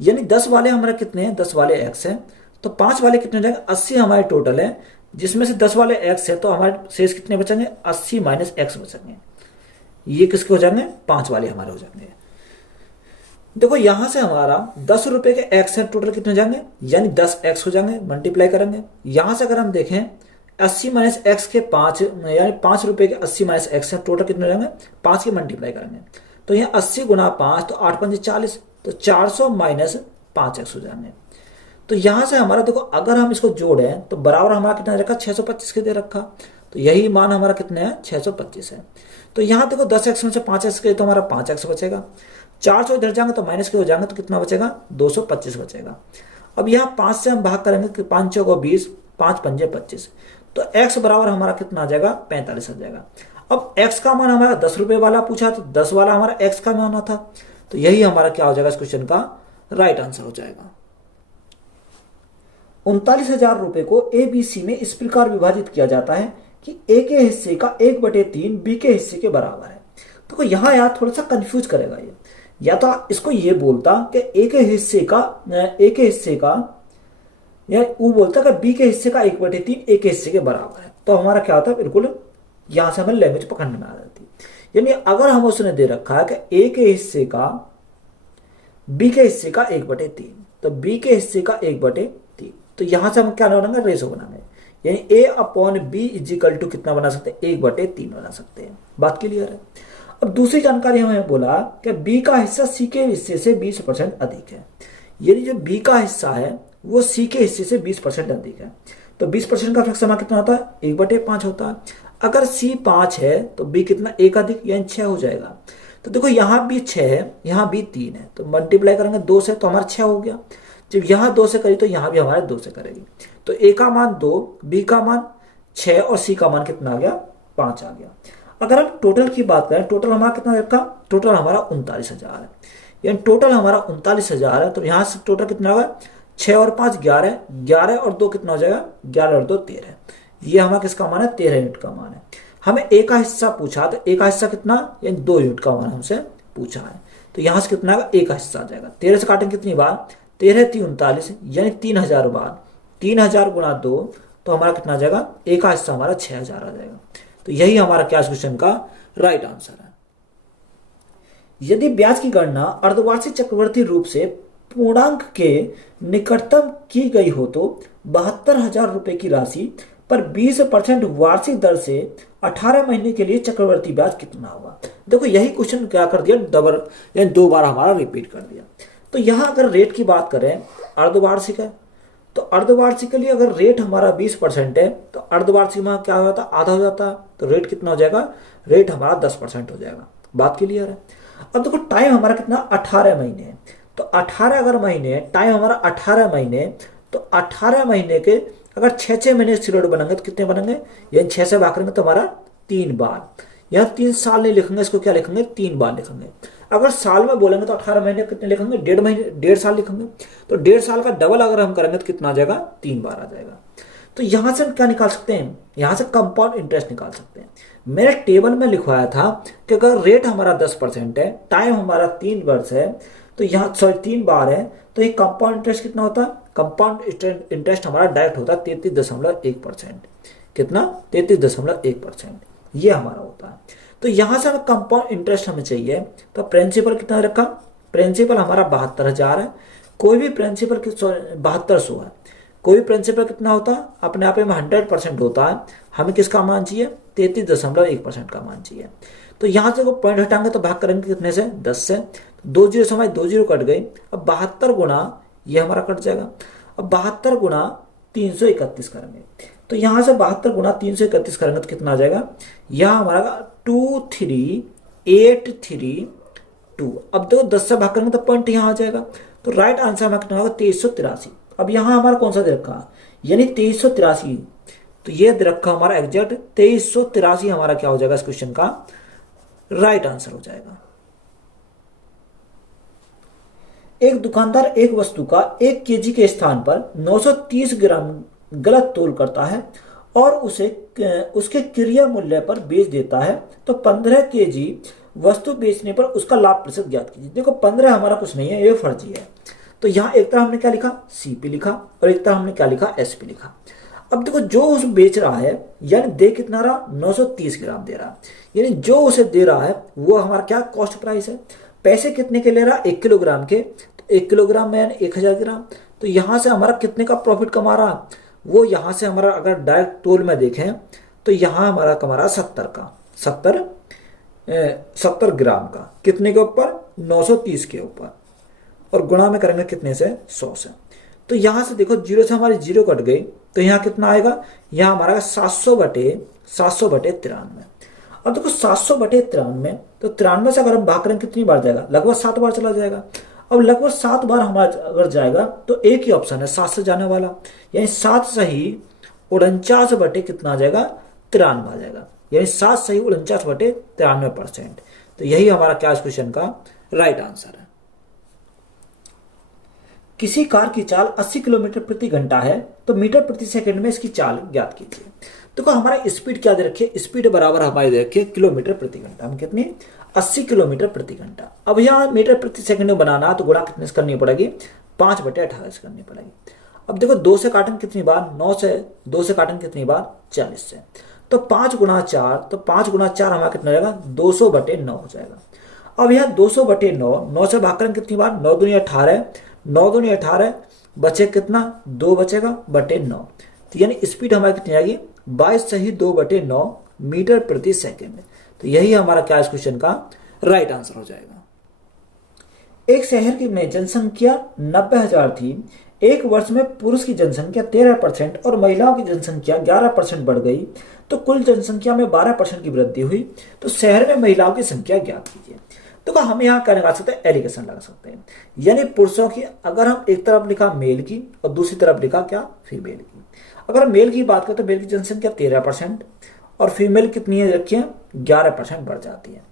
यानी 10 वाले हमारे कितने हैं, 10 वाले एक्स हैं, तो 5 वाले कितने हो जाएंगे, 80 हमारे टोटल है, जिसमें से 10 वाले एक्स है, तो हमारे शेष कितने बचेंगे, 80 - x बचेंगे। ये किसके हो जाएंगे, 5 वाले हमारे हो जाएंगे। देखो यहां से हमारा 10 रुपए के एक्स है, टोटल कितने हो जाएंगे, यानी 10x हो जाएंगे, मल्टीप्लाई करेंगे। यहां से अगर हम देखें 80 - x के 5, यानी 5 रुपए के 80 - x है, टोटल कितने हो जाएंगे, 5 के मल्टीप्लाई करेंगे तो यहाँ 80 × 5 तो 8×5 = 40, तो 400 - 5x हो जाएंगे। तो यहां से हमारा देखो अगर हम इसको जोड़ें तो बराबर हमारा कितना रखा, 625 के दे रखा, तो यही मान हमारा कितने है, 625 है। तो यहाँ देखो 10x में से 5x के तो हमारा 5x बचेगा, 400 इधर जाएंगे तो माइनस के हो जाएंगे, तो कितना बचेगा, 225 बचेगा। अब यहाँ 5 से हम भाग करेंगे कि 5 × 4 = 20, 5 × 5 = 25, तो x बराबर हमारा कितना आ जाएगा, 45 आ जाएगा। अब x का मान हमारा 10 रुपए वाला पूछा, तो 10 वाला हमारा x का मान था, तो यही हमारा क्या हो जाएगा, इस क्वेश्चन का राइट आंसर हो जाएगा। 39,000 रुपए को ABC में इस प्रकार विभाजित किया जाता है कि A के हिस्से का 1/3 B के हिस्से के बराबर है। तो यहाँ यार थोड़ा सा कंफ्यूज करेगा ये, या तो इसको ये बोलता कि A के हिस्से का या वो बोलता कि B के हिस्से का 1/3 A के हिस्से के बराबर है, तो हमारा क्या होता है, बिल्कुल यहां से हमें लैंग्वेज पकड़ने में आ जाती है। यानी अगर हम उसने दे रखा है कि A के हिस्से का B के हिस्से का 1/3, तो B के हिस्से का 1/3, तो यहां से हम क्या बनाएंगे, रेशो बनाएंगे, यानी A/B = कितना बना सकते हैं, 1/3 बना सकते हैं। बात क्लियर है। अब दूसरी जानकारी हमें बोला कि B का हिस्सा C के हिस्से से 20% अधिक है, यानी जो B का हिस्सा है वो C के हिस्से से 20% अधिक है, तो 20% का फ्रैक्शन कितना होता है, 1/5 होता है। अगर C 5 है तो B कितना, 1 अधिक, यानी 6 हो जाएगा। तो देखो यहाँ भी 6 है, यहाँ भी 3 है, तो मल्टीप्लाई करेंगे 2 से तो हमारा 6 हो गया। जब यहाँ 2 से करी तो यहाँ भी हमारे 2 से करेगी, तो A का मान 2, B का मान 6 और C का मान कितना आ गया, 5 आ गया। अगर हम टोटल की बात करें, टोटल हमारा कितना रखा, टोटल हमारा 39,000 है, यानी टोटल हमारा 39,000 है। तो यहाँ से टोटल कितना होगा, 6 और 5 11, 11 और 2 कितना हो जाएगा, 11 और 2 13। ये हमारा किसका मान है, 13 यूनिट का मान है। हमें A का हिस्सा पूछा, तो A का हिस्सा कितना, यानी 2 यूनिट का मान हमसे पूछा है, तो यहाँ से कितना आएगा, A का हिस्सा आ जाएगा। 13 से काटेंगे कितनी बार, 13 × 3 = 39, यानी 3000 बार, 3000 × 2, तो हमारा कितना आ जाएगा, A का हिस्सा हमारा 6000 आ जाएगा। तो यही हमारा क्या क्वेश्चन का राइट आंसर है। यदि ब्याज की गणना अर्धवार्षिक चक्रवृद्धि रूप से पूर्णांक के निकटतम की गई हो तो 72,000 रुपए की राशि पर 20% वार्षिक दर से 18 महीने के लिए चक्रवृद्धि ब्याज कितना होगा। देखो यही क्वेश्चन क्या कर दिया, डबल यानी 2 बार हमारा रिपीट कर दिया। तो यहाँ अगर रेट की बात करें, अर्धवार्षिक है, तो अर्धवार्षिक के लिए अगर रेट हमारा 20% है, तो अर्धवार्षिक में क्या हो जाता है, आधा हो जाता है, तो रेट कितना हो जाएगा, रेट हमारा 10% हो जाएगा। बात क्लियर है। अब देखो टाइम हमारा कितना, 18 महीने है, तो 18 अगर महीने टाइम हमारा 18 महीने, तो 18 महीने के अगर 6-6 महीने स्टेरॉइड बनेंगे तो कितने बनेंगे, यानी 6 से भाग करेंगे तो हमारा 3 बार। यहाँ 3 साल नहीं लिखेंगे, इसको क्या लिखेंगे, 3 बार लिखेंगे। अगर साल में बोलेंगे तो 18 महीने कितने लिखेंगे, 1.5 साल लिखेंगे। तो 1.5 साल का डबल अगर हम करेंगे तो कितना आ जाएगा, 3 बार आ जाएगा। तो यहां से हम क्या निकाल सकते हैं, यहां से कंपाउंड इंटरेस्ट निकाल सकते हैं। मेरे टेबल में लिखवाया था कि अगर रेट हमारा 10% है, टाइम हमारा 3 वर्ष है, तो यहाँ 3 बार है, तो ये कंपाउंड इंटरेस्ट कितना होता है, कंपाउंड इंटरेस्ट हमारा डायरेक्ट होता है 33.1%। कितना, 33.1%, ये हमारा होता है। तो यहां से हमें कंपाउंड इंटरेस्ट हमें चाहिए, तो प्रिंसिपल कितना रखा, प्रिंसिपल हमारा 72,000 है। कोई भी प्रिंसिपल 7200 है। कोई भी प्रिंसिपल कितना होता है, अपने आप में 100% होता है। हमें किसका मान चाहिए, 33.1% का मान चाहिए। तो यहां से पॉइंट हटाएंगे तो भाग करेंगे कितने से, 10 से। 2 जीरो समय 2 जीरो कट गई। अब 72 गुना ये हमारा कट जाएगा। अब 72 गुना 331 करेंगे, तो यहां से 72 गुना 331 करेंगे तो कितना आ जाएगा, यह हमारा 23832। अब देखो 10 से भाग करेंगे तो पॉइंट यहां आ जाएगा। तो राइट आंसर हमारा कितना होगा, 2383। अब यहां हमारा कौन सा दे रखा, यानी 2383। तो ये दे रखा हमारा एग्जैक्ट 2383 हमारा क्या हो जाएगा, इस क्वेश्चन का राइट आंसर हो जाएगा। एक दुकानदार एक वस्तु का 1 केजी के स्थान पर 930 ग्राम गलत तोल करता है और उसे उसके क्रिया मूल्य पर बेच देता है, तो 15 केजी वस्तु बेचने पर उसका लाभ प्रतिशत ज्ञात कीजिए। देखो 15 हमारा कुछ नहीं है, ये फर्जी है। तो यहां एक तरह हमने क्या लिखा, सीपी लिखा, और एक तरह हमने क्या लिखा, एसपी लिखा। अब देखो जो उस बेच रहा है, यानी दे कितना रहा, 930 ग्राम दे रहा, यानी जो उसे दे रहा है वो हमारा क्या कॉस्ट प्राइस है। पैसे कितने के ले रहा, 1 किलोग्राम के, तो 1 किलोग्राम में यानी 1000 ग्राम। तो यहां से हमारा कितने का प्रॉफिट कमा रहा, वो यहां से हमारा अगर डायरेक्ट तोल में देखें तो यहां हमारा कमा रहा 70 ग्राम का, कितने के ऊपर, 930 के ऊपर, और गुणा में करेंगे कितने से, 100 से। तो यहां से देखो जीरो से हमारी जीरो कट गई, तो यहां कितना आएगा, यहां हमारा 700/93। अब देखो 700/93, तो 93 से अगर हम भाग करें कितनी बार जाएगा, लगभग 7 बार चला जाएगा। अब लगभग 7 बार हमारा अगर जाएगा तो एक ही ऑप्शन है 7 से जाने वाला, यानी 7 सही 49 कितना आ जाएगा, 93 आ जाएगा, यानी 7 सही 49/93%। तो यही हमारा क्या इस क्वेश्चन का राइट आंसर है। किसी कार की चाल 80 किलोमीटर प्रति घंटा है, तो मीटर प्रति सेकंड में इसकी चाल ज्ञात कीजिए। तो हमारा स्पीड क्या दे रखिए, स्पीड बराबर हमारे दे रखिए किलोमीटर प्रति घंटा। हम कितनी, 80 किलोमीटर प्रति घंटा। अब यहाँ मीटर प्रति सेकंड में बनाना तो गुणा कितने से करनी पड़ेगी, 5/18 से करनी पड़ेगी। अब देखो 2 से काटन कितनी बार, 9 से, 2 से काटन कितनी बार, 40 से। तो 5 गुणा 4, तो 5 गुणा 4 हमारा कितना जाएगा, 200/9 हो जाएगा। अब यहाँ 200/9, 9 से भाग करें कितनी बार, 9 दूनी 18, 9 दूनी 18, बचे कितना, 2 बचेगा बटे 9। तो यानी स्पीड हमारी कितनी आएगी, 22 सही 2/9 मीटर प्रति सेकंड। तो यही हमारा क्या इस क्वेश्चन का राइट आंसर हो जाएगा। एक शहर की में जनसंख्या 90,000 थी। एक वर्ष में पुरुष की जनसंख्या 13% और महिलाओं की जनसंख्या 11% बढ़ गई, तो कुल जनसंख्या में 12% की वृद्धि हुई। तो शहर में महिलाओं की संख्या ज्ञात कीजिए। तो हम यहाँ क्या लगा सकते हैं, एलिगेशन लगा सकते हैं। यानी पुरुषों की अगर हम एक तरफ लिखा मेल की और दूसरी तरफ लिखा क्या, फीमेल की। अगर मेल की बात करें तो मेल की जनसंख्या 13% और फीमेल कितनी है रखिए, 11% बढ़ जाती है।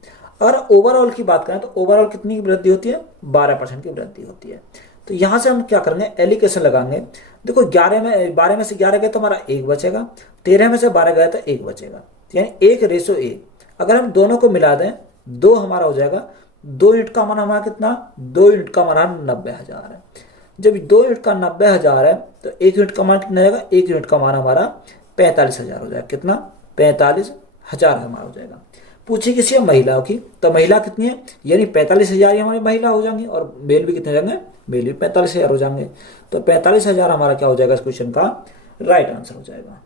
अगर ओवरऑल की बात करें तो ओवरऑल कितनी की वृद्धि होती है, 12% की वृद्धि होती है। तो यहां से हम क्या करेंगे, एलिगेशन लगाएंगे। देखो 12 में से 11 गए तो हमारा 1 बचेगा, 13 में से 12 गए तो 1 बचेगा, यानी 1:1। अगर हम दोनों को मिला दें 2 हमारा हो जाएगा। 2 यूनिट का मान हमारा कितना, 2 यूनिट का मान 90,000 है। जब 2 यूनिट का 90,000 है तो 1 यूनिट का मान कितना जाएगा, 1 यूनिट का मान हमारा 45,000 हो जाएगा। कितना, 45,000 हमारा हो जाएगा। पूछे किसी महिलाओं की, तो महिला कितनी है, यानी 45,000 हमारी महिला हो जाएंगी, और मेल भी कितने हो जाएंगे, मेल भी 45,000 हो जाएंगे। तो 45,000 हमारा क्या हो जाएगा इस क्वेश्चन का राइट आंसर हो जाएगा।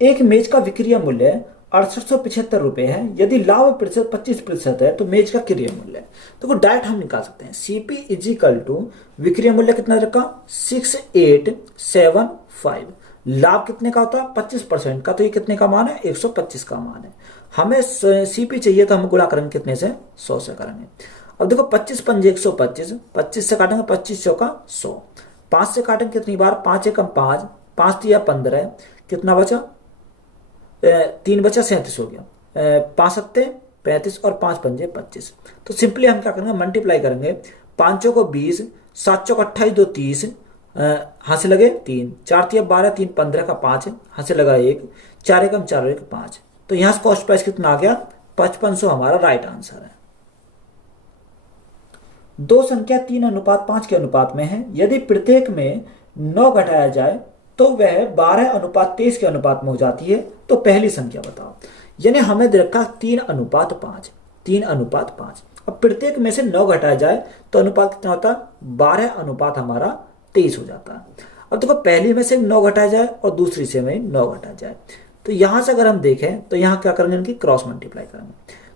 एक मेज का विक्रय मूल्य 6875 रुपए है। यदि लाभ प्रतिशत 25% है तो मेज का क्रय मूल्य, तो डायरेक्ट हम निकाल सकते हैं। सीपी इजिकल टू विक्रय मूल्य कितना रखा, 6875। लाभ कितने का होता है, 25% का, तो ये कितने का मान है, 125 का मान है। हमें सीपी चाहिए तो हम गुणा करेंगे कितने से, 100 से करेंगे। अब देखो 25 पंजे 125, 25 से काटेंगे 25 चौका 100, 5 से काटेंगे कितनी बार, 5 एकम 5, 5 तिया 15, कितना बचा, 3 बचा 37 हो गया, 5 सत्ते 35 और 5 पंजे 25। तो सिंपली हम क्या करेंगे, मल्टीप्लाई करेंगे, 5 को 20, 7 चौक 28, 2 30, हाथ से लगे 3, 4 तिया 12, 3 15 का 5, हाथ से लगा 1, 4 एकम 4 और 1 5। तो यहाँ से कॉस्ट प्राइस कितना आ गया, 5500 हमारा राइट आंसर है। दो संख्या 3:5 के अनुपात में है, यदि प्रत्येक में 9 घटाया जाए तो वह 12:23 के अनुपात में हो जाती है, तो पहली संख्या बताओ। यानी हमें दे रखा 3:5, 3:5। अब प्रत्येक में से 9 घटाया जाए तो अनुपात कितना होता है, 12:23 हो जाता है। अब देखो पहली में से 9 घटाया जाए और दूसरी से में 9 घटाया जाए, तो यहां से अगर हम देखें तो यहां क्या करेंगे, इनकी क्रॉस मल्टीप्लाई करेंगे।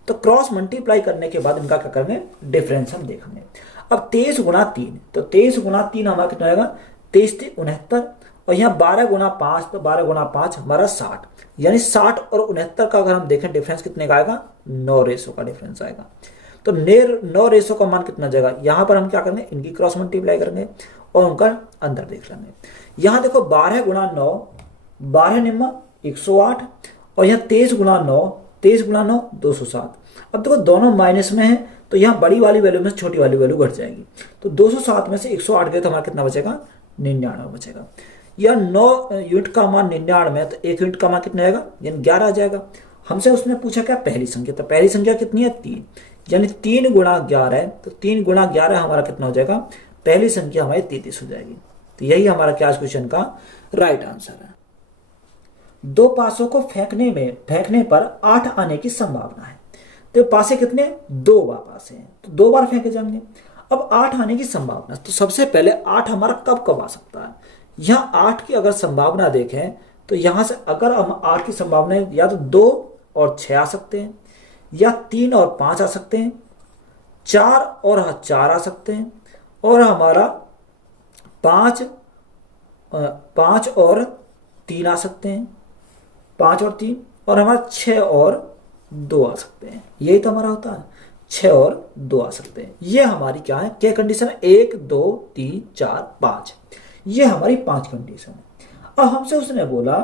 तो क्रॉस मल्टीप्लाई करने के बाद इनका क्या करेंगे, डिफरेंस हम देखेंगे। अब 23 गुणा 3, तो 23 गुणा 3 हमारा कितना आएगा, 23 × 69, और यहाँ 12 गुणा 5, तो 12 गुणा 5 हमारा 60, यानी 60 और 69 का अगर हम देखें डिफरेंस कितने का आएगा, 9 रेशो का डिफरेंस आएगा। तो 9 रेशो का मान कितना जाएगा, यहां पर हम क्या करेंगे, इनकी क्रॉस मल्टीप्लाई करेंगे और उनका अंतर देख लेंगे। यहां देखो 12 गुणा 9, 12 निम्मा 108, और यहाँ 23 गुणा 9, 23 गुणा 9 207। अब देखो दोनों माइनस में है, तो यहाँ बड़ी वाली वैल्यू में छोटी वाली वैल्यू घट जाएगी। तो 207 में से 108 गए तो हमारा कितना बचेगा, 99 बचेगा। या 9 यूनिट का मान 99 है, तो 1 यूनिट का मान कितना आएगा, यानी 11 आ जाएगा। हमसे उसने पूछा क्या, पहली संख्या, तो पहली संख्या कितनी है, 3, यानी 3 गुणा 11 है, तो 3 गुणा 11 हमारा कितना हो जाएगा, पहली संख्या हमारी 33 हो जाएगी। तो यही हमारा क्या क्वेश्चन का राइट आंसर है। दो पासों को फेंकने पर 8 आने की संभावना है। तो पासे कितने, 2 बार पासे हैं, तो 2 बार फेंके जाएंगे। अब 8 आने की संभावना, तो सबसे पहले 8 हमारा कब कब आ सकता है। यहां 8 की अगर संभावना देखें तो यहां से अगर हम 8 की संभावना, या तो 2 और 6 आ सकते हैं, या 3 और 5 आ सकते हैं, 4 और 4 आ सकते हैं, और हमारा 5 और 3 आ सकते हैं, 5 और 3, और हमारा 6 और 2 आ सकते हैं। यही तो हमारा होता है, 6 और 2 आ सकते हैं। ये हमारी क्या है, क्या कंडीशन है, 1 2 3 4 5, ये हमारी 5 कंडीशन है। अब हमसे उसने बोला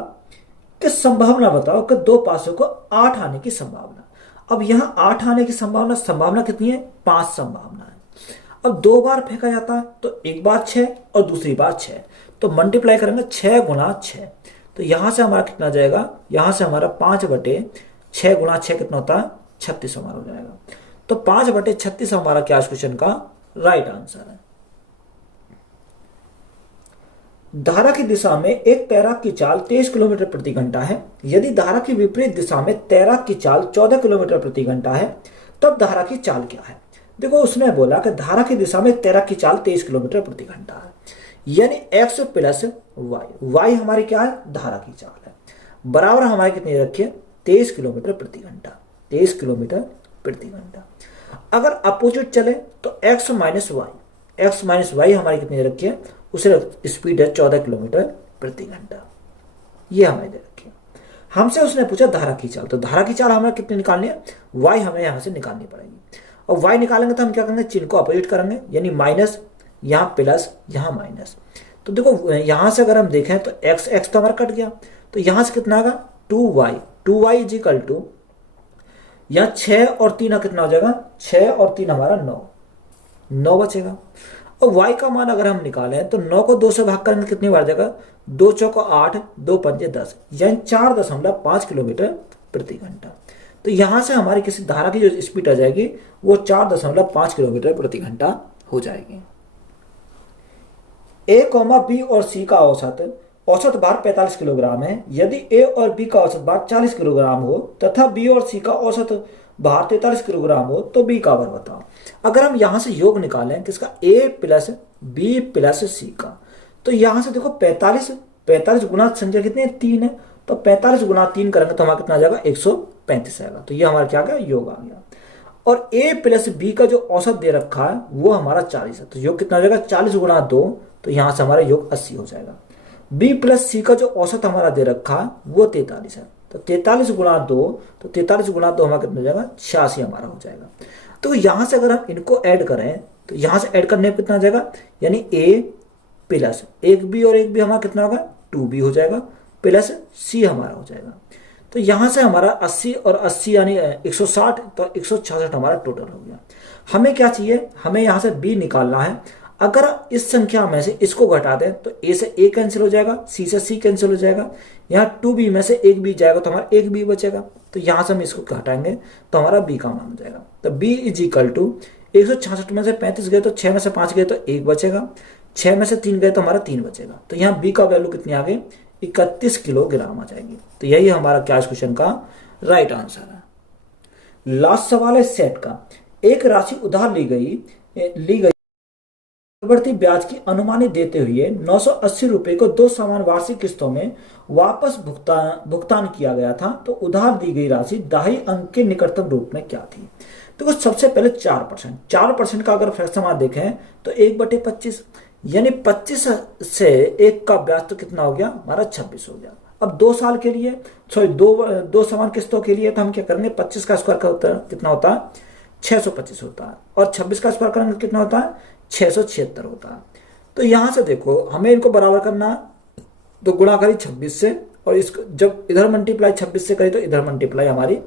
कि संभावना बताओ कि दो पासों को 8 आने की संभावना। अब यहां 8 आने की संभावना कितनी है, 5 संभावना है। अब 2 बार फेंका जाता है, तो एक बार 6 और दूसरी बार 6, तो मल्टीप्लाई करेंगे 6 गुणा 6, तो यहां से हमारा कितना जाएगा, यहां से हमारा 5/6 गुणा 6 कितना होता है, 36 हमारा हो जाएगा। तो 5/36 हमारा क्या क्वेश्चन का राइट आंसर है। धारा की दिशा में एक तैराक की चाल 23 किलोमीटर प्रति घंटा है। यदि धारा की विपरीत दिशा में तैराक की चाल 14 किलोमीटर प्रति घंटा है, तब धारा की चाल क्या है। देखो उसने बोला कि धारा की दिशा में तैराक की चाल 23 किलोमीटर प्रति घंटा है, यानी x प्लस वाई हमारी क्या है, धारा की चाल है, बराबर हमारी कितनी रखी है, 23 किलोमीटर प्रति घंटा, 23 किलोमीटर प्रति घंटा। अगर अपोजिट चले तो x माइनस वाई हमारी कितनी रखी है, उसे स्पीड है 14 किलोमीटर प्रति घंटा, ये हमें दे रखी है। हमसे उसने पूछा धारा की चाल, तो धारा की चाल हमें कितनी निकालनी है, y हमें यहां से निकालनी पड़ेगी। और y निकालेंगे तो हम क्या करेंगे, चिन्ह को अपोजिट करेंगे, यानी माइनस, यहाँ प्लस, यहाँ माइनस। तो देखो यहां से अगर हम देखें तो x तो हमारा कट गया, तो यहां से कितना आएगा, 2y इज इक्वल टू, यहाँ 6 और 3 कितना हो जाएगा, 6 और 3 हमारा 9 बचेगा। और y का मान अगर हम निकालें तो 9 को 2 से भाग करेंगे कितनी बार जाएगा, 2 चौको 8, 2 पंजे 10, यानी 4.5 किलोमीटर प्रति घंटा। तो यहां से हमारी किसी धारा की जो स्पीड आ जाएगी वो 4.5 किलोमीटर प्रति घंटा हो जाएगी। ए, बी और सी का औसत भार 45 किलोग्राम है। यदि ए और बी का औसत भार 40 किलोग्राम हो तथा बी और सी का औसत भार 43 किलोग्राम हो तो बी का भार बताओ। अगर हम यहां से योग निकालें किसका, ए प्लस बी प्लस सी का, तो यहां से देखो 45 गुना संख्या कितनी है, 3 है, तो 45 गुना 3 करेंगे तो हमारा कितना आ जाएगा, 135 आएगा। तो ये हमारा क्या गया, योग आ गया। और ए प्लस बी का जो औसत दे रखा है वो हमारा 40 है, तो योग कितना हो जाएगा, 40 गुणा 2, तो यहां से हमारा योग 80 हो जाएगा। बी प्लस सी का जो औसत हमारा दे रखा है वो 43 है, तो 43 गुणा 2, तो 43 गुणा 2 हमारा कितना हो जाएगा, 86 हमारा हो जाएगा। तो यहां से अगर हम इनको ऐड करें तो यहां से ऐड करने पर कितना आ जाएगा, यानी ए प्लस एक बी और एक बी हमारा कितना होगा, 2b हो जाएगा, प्लस सी हमारा हो जाएगा। तो यहां से हमारा 80 और 80 यानी 160, तो 166 हमारा टोटल हो गया। हमें क्या चाहिए, हमें यहां से b निकालना है। अगर इस संख्या में से इसको घटा दें तो a से a कैंसिल हो जाएगा, c से c कैंसिल हो जाएगा, यहाँ 2b में से एक b जाएगा तो हमारा एक b बचेगा। तो यहां से हम इसको घटाएंगे तो हमारा b का मान हो जाएगा। तो b इज इक्वल टू 166 में से 35 गए तो 6 में से 5 गए तो 1 बचेगा, 6 में से 3 गए तो हमारा 3 बचेगा। तो यहाँ b का वैल्यू कितनी आ गई, 31 किलोग्राम आ जाएगी। तो यही हमारा क्या इस क्वेश्चन का राइट आंसर है। लास्ट सवाल है सेट का। एक राशि उधार ली गई चक्रवृद्धि ब्याज की अनुमानित देते हुए 980 रुपए को 2 समान वार्षिक किस्तों में वापस भुगतान किया गया था, तो उधार दी गई राशि दहाई अंक के निकटतम रूप में क्या थी। तो सबसे पहले 4% का अगर फ्रैक्शन में देखें तो 1/25 यानी 25 से 1 का ब्याज तो कितना हो गया हमारा 26 हो गया। अब 2 साल के लिए दो समान किस्तों के लिए तो हम क्या करेंगे, 25 का स्क्वायर कितना होता है 625 होता है, और 26 का स्क्वायर करेंगे कितना होता है 676 होता है। तो यहां से देखो हमें इनको बराबर करना है, तो गुणा करी 26 से, और इसको जब इधर मल्टीप्लाई 26 से करी तो इधर मल्टीप्लाई हमारी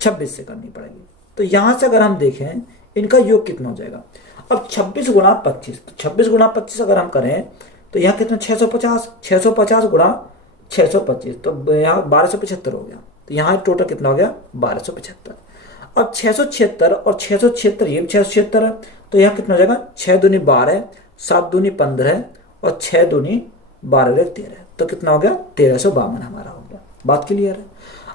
26 से करनी पड़ेगी। तो यहां से अगर हम देखें इनका योग कितना हो जाएगा, अब 26 गुणा 25, तो 26 गुणा 25 अगर हम करें तो यहाँ कितना 650 गुणा 625, तो यहाँ 1275 हो गया। तो यहाँ टोटल कितना हो गया 1275। अब 676 और 676 ये 676 है, तो यहाँ कितना हो जाएगा 6 दूनी 12, 7 दूनी 15 और 6 दूनी 12 13, तो कितना हो गया 1352 हमारा हो गया। बात क्लियर है।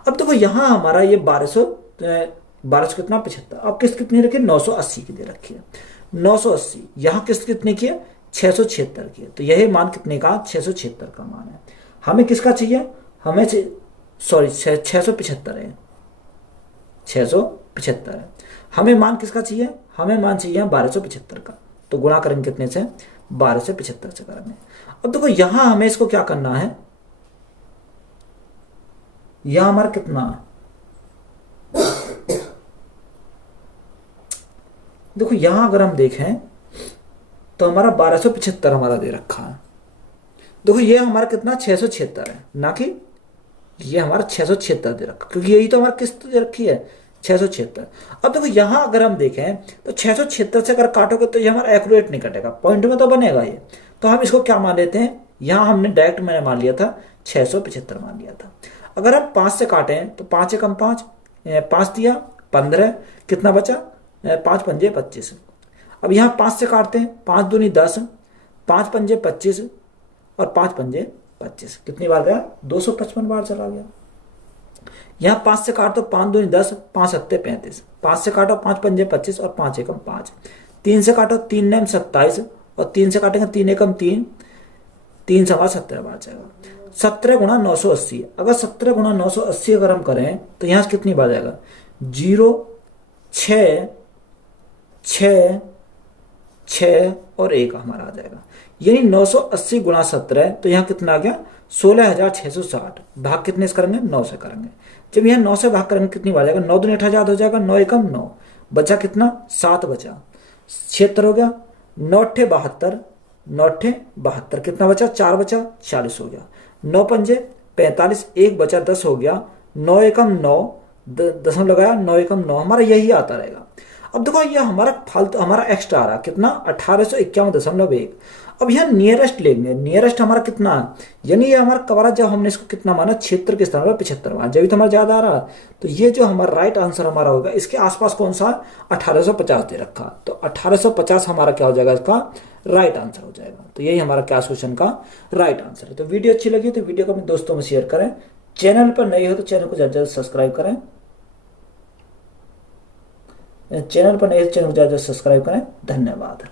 अब देखो यहाँ हमारा ये 1200 कितना 75, अब किस्त कितनी रखी 980 की दे रखी है, 980 यहाँ किस्त कितने की है 676 की है। तो यही मान कितने का 676 का मान है। हमें किसका चाहिए, हमें 675 है, 675 है। हमें मान किसका चाहिए, हमें मान चाहिए 1275 का। तो गुणा करेंगे कितने से 12 से 75 से करेंगे। अब देखो यहां हमें इसको क्या करना है, यहां हमारा कितना, देखो यहां अगर हम देखें तो हमारा 1275 हमारा दे रखा है। देखो ये हमारा कितना 676 है, ना कि ये हमारा 676 दे रखा, क्योंकि यही तो हमारा किस्त दे रखी है 676। अब देखो यहां अगर हम देखें तो 676 से अगर काटोगे तो ये हमारा एक्यूरेट नहीं कटेगा, पॉइंट में तो बनेगा ये। तो हम इसको क्या मान लेते हैं, यहां हमने डायरेक्ट मैंने मान लिया था 675 मान लिया था। अगर हम 5 से काटें तो 5 एकम 5, 5 दिया 15, कितना बचा 5 पंजे 25। अब यहाँ 5 से काटते हैं, 5 दूनी 10, 5 पंजे 25 और 5 पंजे 25, कितनी बार गया 255 बार चला गया। यहाँ 5 से काटो 5 दूनी 10, 5 सत्ते 35, 5 से काटो 5 पंजे 25 और 5 एकम 5, 3 से काटो 3 नेम 27 और 3 से काटेंगे 3 एकम 3, 3 सवा 17 बार जाएगा। 17 गुणा 980, अगर 17 गुणा 980 अगर हम करें तो यहाँ से कितनी बार जाएगा 0 6 6 6 और 1 हमारा आ जाएगा, यानी 980 गुणा 17, तो यहाँ कितना आ गया 16,660। भाग कितने से करेंगे 9 से करेंगे। जब यहाँ 9 से भाग करेंगे कितनी बार जाएगा 9 दूनी 8,000 हो जाएगा, 9 एकम 9, बचा कितना 7 बचा, 76 हो गया, 9 अट्ठे 72, 9 अट्ठे 72, कितना बचा 4 बचा 40 हो गया, 9 पंजे 45, 1 बचा 10 हो गया, 9 एकम 9, दशम लगाया 9 एकम 9, हमारा यही आता रहेगा। अब देखो ये हमारा फालतू हमारा एक्स्ट्रा आ रहा कितना 1851.1। अब यहाँ नियरेस्ट लेंगे, नियरेस्ट हमारा कितना है, यानी ये हमारा कवरा जब हमने इसको कितना माना क्षेत्र के स्थान पर 75 मान, जब हमारा ज्यादा आ रहा, तो ये जो हमारा राइट आंसर हमारा होगा इसके आसपास कौन सा 1850 दे रखा, तो 1850 हमारा क्या हो जाएगा इसका राइट आंसर हो जाएगा। तो यही हमारा क्या क्वेश्चन का राइट आंसर है। तो वीडियो अच्छी लगी तो वीडियो को अपने दोस्तों में शेयर करें, चैनल पर नए हो तो चैनल को ज्यादा सब्सक्राइब करें, चैनल पर नए चैनल को ज्यादा सब्सक्राइब करें। धन्यवाद।